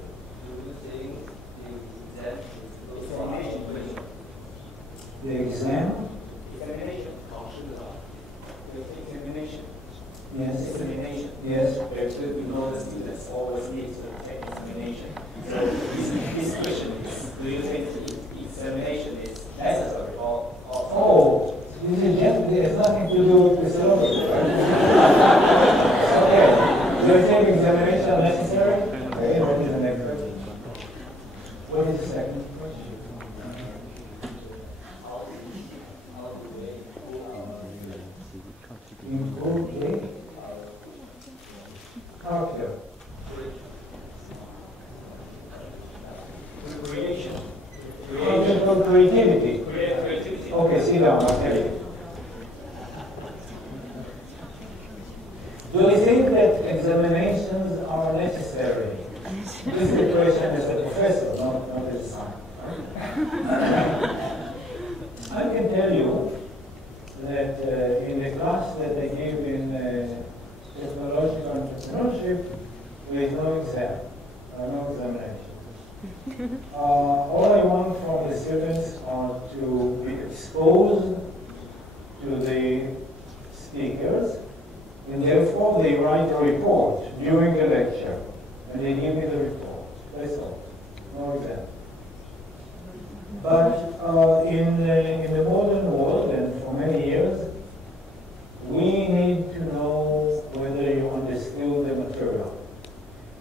The exam? Examination. Yes. Examination. Yes. Actually, we know the students always need to take examination. So this question is is the second question? Improve the character. Creation. Called creativity. Creativity. Okay, sit down, I'll tell you. Do you think that examinations are necessary? This is the question as a professor, not as a scientist. I can tell you that in the class that I gave in technological entrepreneurship, there is no exam, no examination. All I want from the students are to be exposed to the speakers, and therefore they write a report during the lecture, and they give me the report. That's all. No exam. But in the modern world, and for many years, we need to know whether you understood the material.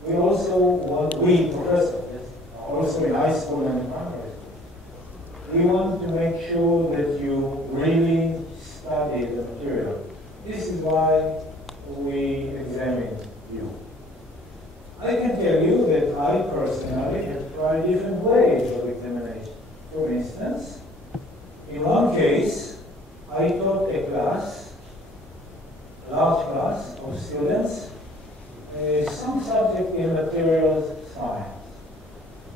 We also want, we professors, also in high school and primary school, we want to make sure that you really study the material. This is why we examine you. I can tell you that I personally have tried different ways of examination. For instance, in one case, I taught a class, a large class of students, some subject in materials science.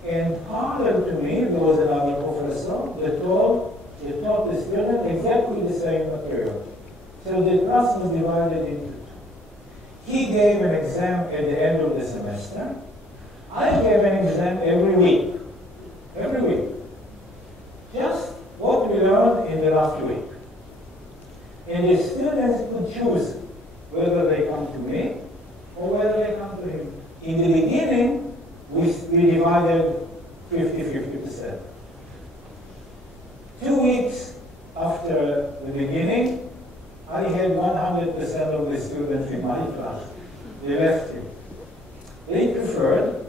And parallel to me, there was another professor that taught the student exactly the same material. So the class was divided into two. He gave an exam at the end of the semester. I gave an exam every week. Every week. Just what we learned in the last week. And the students could choose whether they come to me or whether they come to him. In the beginning, we divided 50-50%. 2 weeks after the beginning, I had 100% of the students in my class. They left him. They preferred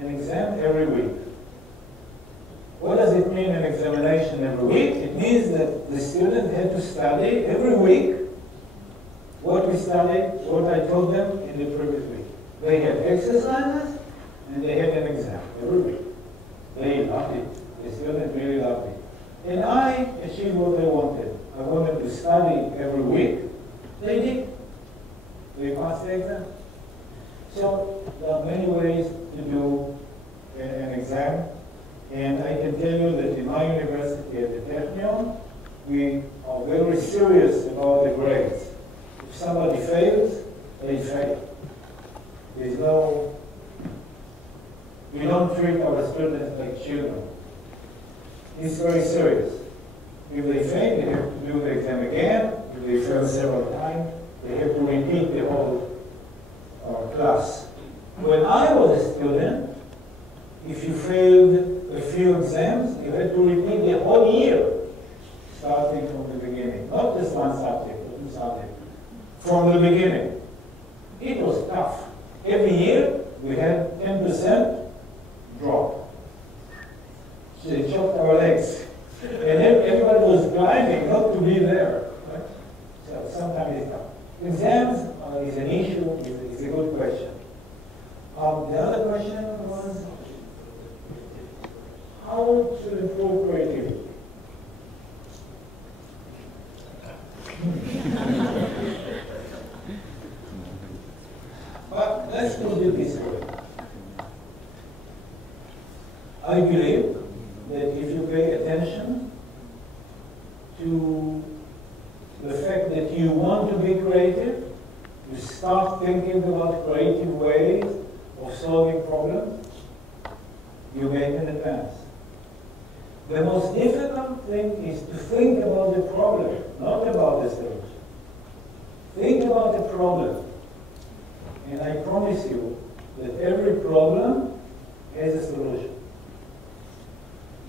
an exam every week. What does it mean, an examination every week? It means that the student had to study every week what we studied, what I taught them in the previous week. They had exercises and they had an exam every week. They loved it. The students really loved it. And I achieved what they wanted. I wanted to study every week. They did. They passed the exam. So there are many ways to do an exam. And I can tell you that in my university at the Technion, we are very serious about the grades. If somebody fails, they fail. There's no, we don't treat our students like children. It's very serious. If they fail, they have to do the exam again. If they fail several times, they have to repeat the whole class. When I was a student, if you failed a few exams, you had to repeat the whole year, starting from the beginning. Not just one subject, but two subjects. From the beginning. It was tough. Every year, we had 10% drop. So they chopped our legs. And everybody was climbing not to be there. Right? So sometimes it's tough. Exams is an issue, is a good question. The other question was, how to improve creativity? But let's put it this way. I believe that if you pay attention to the fact that you want to be creative, you start thinking about creative ways of solving problems, you make an advance. The most difficult thing is to think about the problem, not about the solution. Think about the problem. And I promise you that every problem has a solution.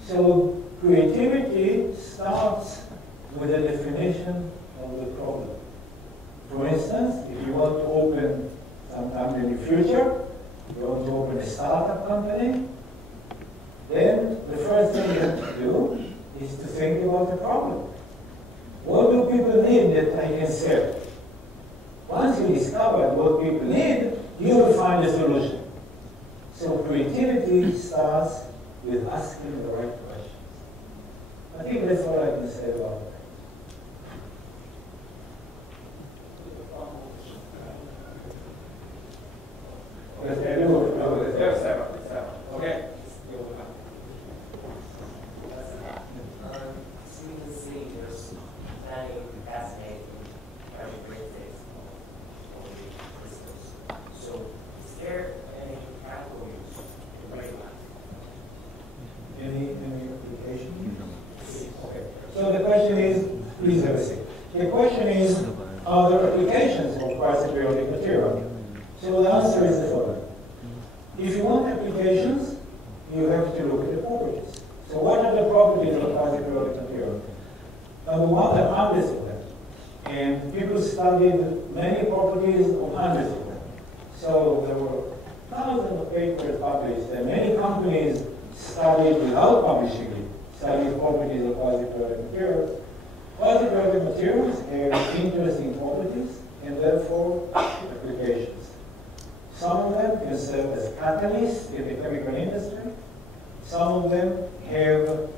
So creativity starts with a definition of the problem. For instance, if you want to open sometime in the future, you want to open a startup company, then the first thing you have to do is to think about the problem. What do people need that I can serve? Once you discover what people need, you will find a solution. So creativity starts with asking the right questions. I think that's all I can say about it. Okay. So we can see there's many fascinating characteristics of the crystals. So is there any categories to break down? Any application? Okay. So the question is, please have a seat. The question is, are there applications of quasi-periodic material? So the answer is the following. If you want applications, you have to look at the properties. So what are the properties of quasi-periodic material? Number one, there are hundreds of them. And people studied many properties of hundreds of them. So there were thousands of papers published, and many companies studied without publishing it, studied properties of quasi-periodic materials. Quasi-periodic materials have interesting properties and therefore applications. Some of them can serve as catalysts in the chemical industry. Some of them have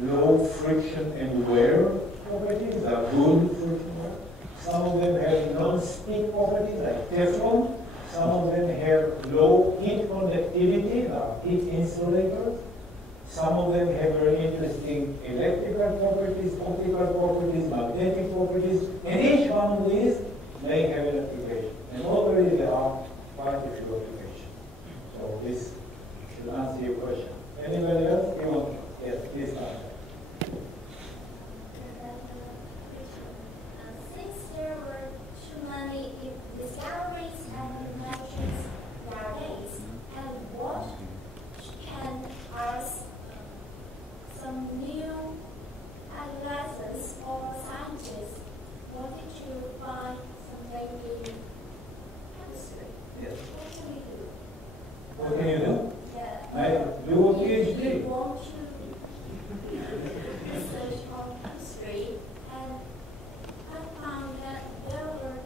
low friction and wear properties, are good friction wear. Some of them have non-stick properties like Teflon. Some of them have low heat conductivity, like heat insulators. Some of them have very interesting electrical properties, optical properties, magnetic properties, and each one of these may have an application. And already there are quite a few applications. So this should answer your question. Anybody else? You want? Yes, please answer. Since there were too many discoveries and inventions nowadays, and what can us some new adolescents or scientists wanted to find something in chemistry? Yes. What can we do? What can you do? Yeah. I do a PhD. We want to research on chemistry, and I found that there were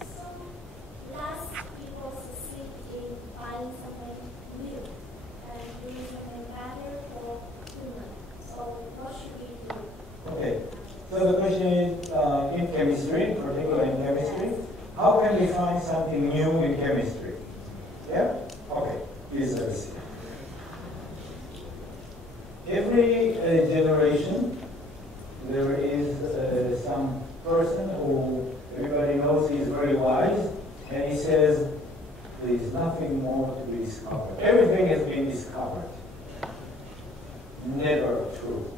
some less people succeed in finding something new and doing something better for human. So what should we do? Okay. So the question is, in chemistry, particularly in chemistry, how can we find something new in chemistry? Yeah? Okay. Please let us see. Every generation, there is some person who everybody knows he is very wise, and he says, there is nothing more to be discovered. Everything has been discovered. Never true.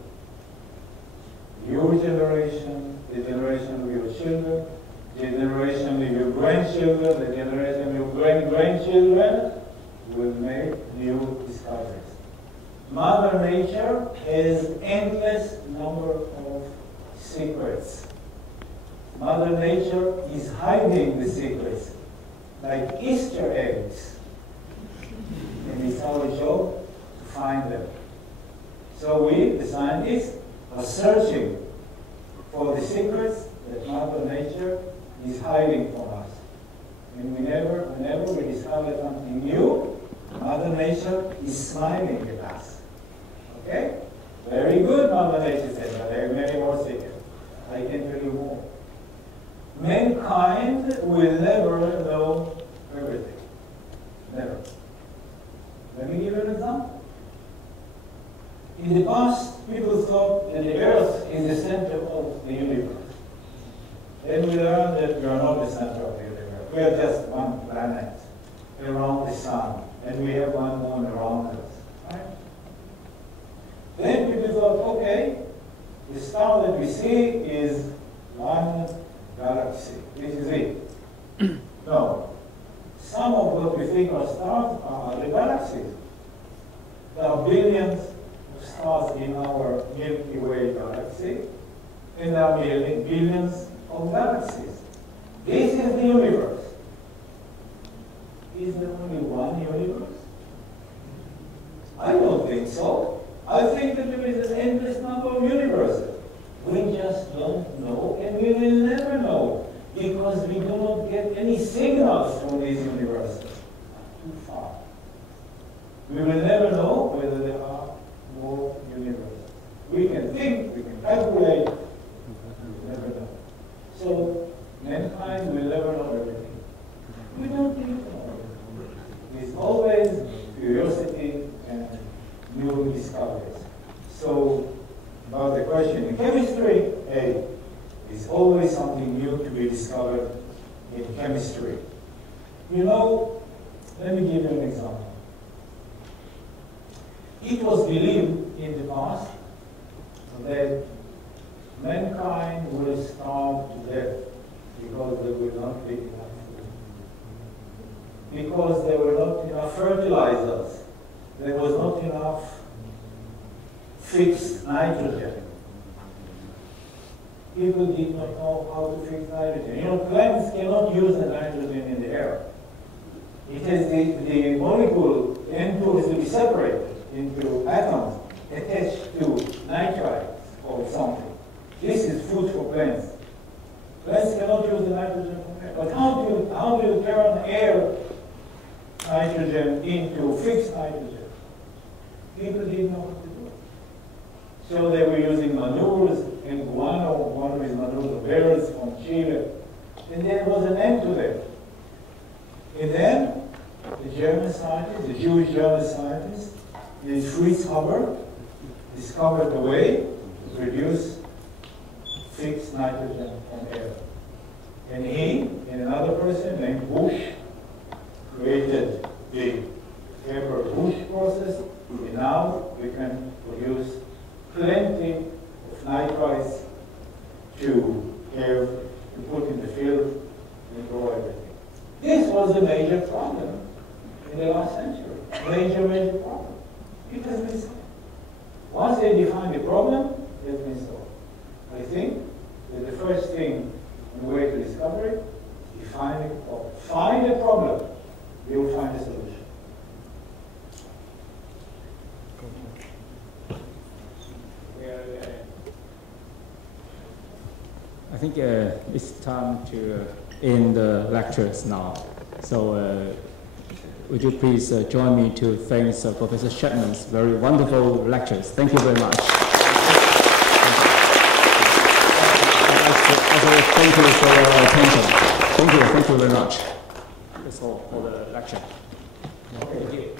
Your generation, the generation of your children, the generation of your grandchildren, the generation of your great-grandchildren will make new discoveries. Mother Nature has endless number of secrets. Mother Nature is hiding the secrets like Easter eggs. And it's our job to find them. So we, the scientists, are searching for the secrets that Mother Nature is hiding from us. And whenever we discover something new, Mother Nature is smiling at us. Okay? Very good, Mother Nature said, but there are many more secrets. I can tell you more. Mankind will never know everything. Never. Let me give you an example. In the past, people thought that the Earth is the center of the universe. Then we learned that we are not the center of the universe. We are just one planet around the sun, and we have one moon around us. Right? Then people thought, okay, the star that we see is one galaxy. This is it. No. Some of what we think are stars are the galaxies. There are billions of stars in our Milky Way galaxy, and there are billions of galaxies. This is the universe. Is there only one universe? I don't think so. I think that there is an endless number of universes. We just don't know, and we will never know, because we do not get any signals from these universes. Too far. We will never know whether there are more universes. We can think, we can calculate, we will never know. So mankind will never know everything. We don't need to know everything. There's always curiosity and new discoveries. So about the question in chemistry, hey, there's always something new to be discovered in chemistry. You know, let me give you an example. It was believed in the past that mankind will starve to death because there will not be enough food. Because there were not enough fertilizers. There was not enough fixed nitrogen. People did not know how to fix nitrogen. You know, plants cannot use the nitrogen in the air. It has the molecule N2 has to be separated into atoms attached to nitrites or something. This is food for plants. Plants cannot use the nitrogen from air. But how do you turn air nitrogen into fixed nitrogen? People didn't know how to do it. So they were using manures and guano. Guano is manure of bears from Chile. And there was an end to that. And then the German scientists, the Jewish German scientists, Fritz Haber, discovered a way to produce fixed nitrogen from air. And he and another person named Bush created the Haber-Bush process, and now we can produce plenty of nitrites to put in the field and grow everything. This was a major problem in the last century. Major problem. It has been solved. Once they define the problem, it has been solved. I think that the first thing on the way to discovery is define it or find a problem. You will find a solution. I think it's time to end the lectures now. So would you please join me to thank Professor Shechtman's very wonderful lectures. Thank you very much. Thank you for your attention. Thank you very much. That's all for the lecture. Thank you.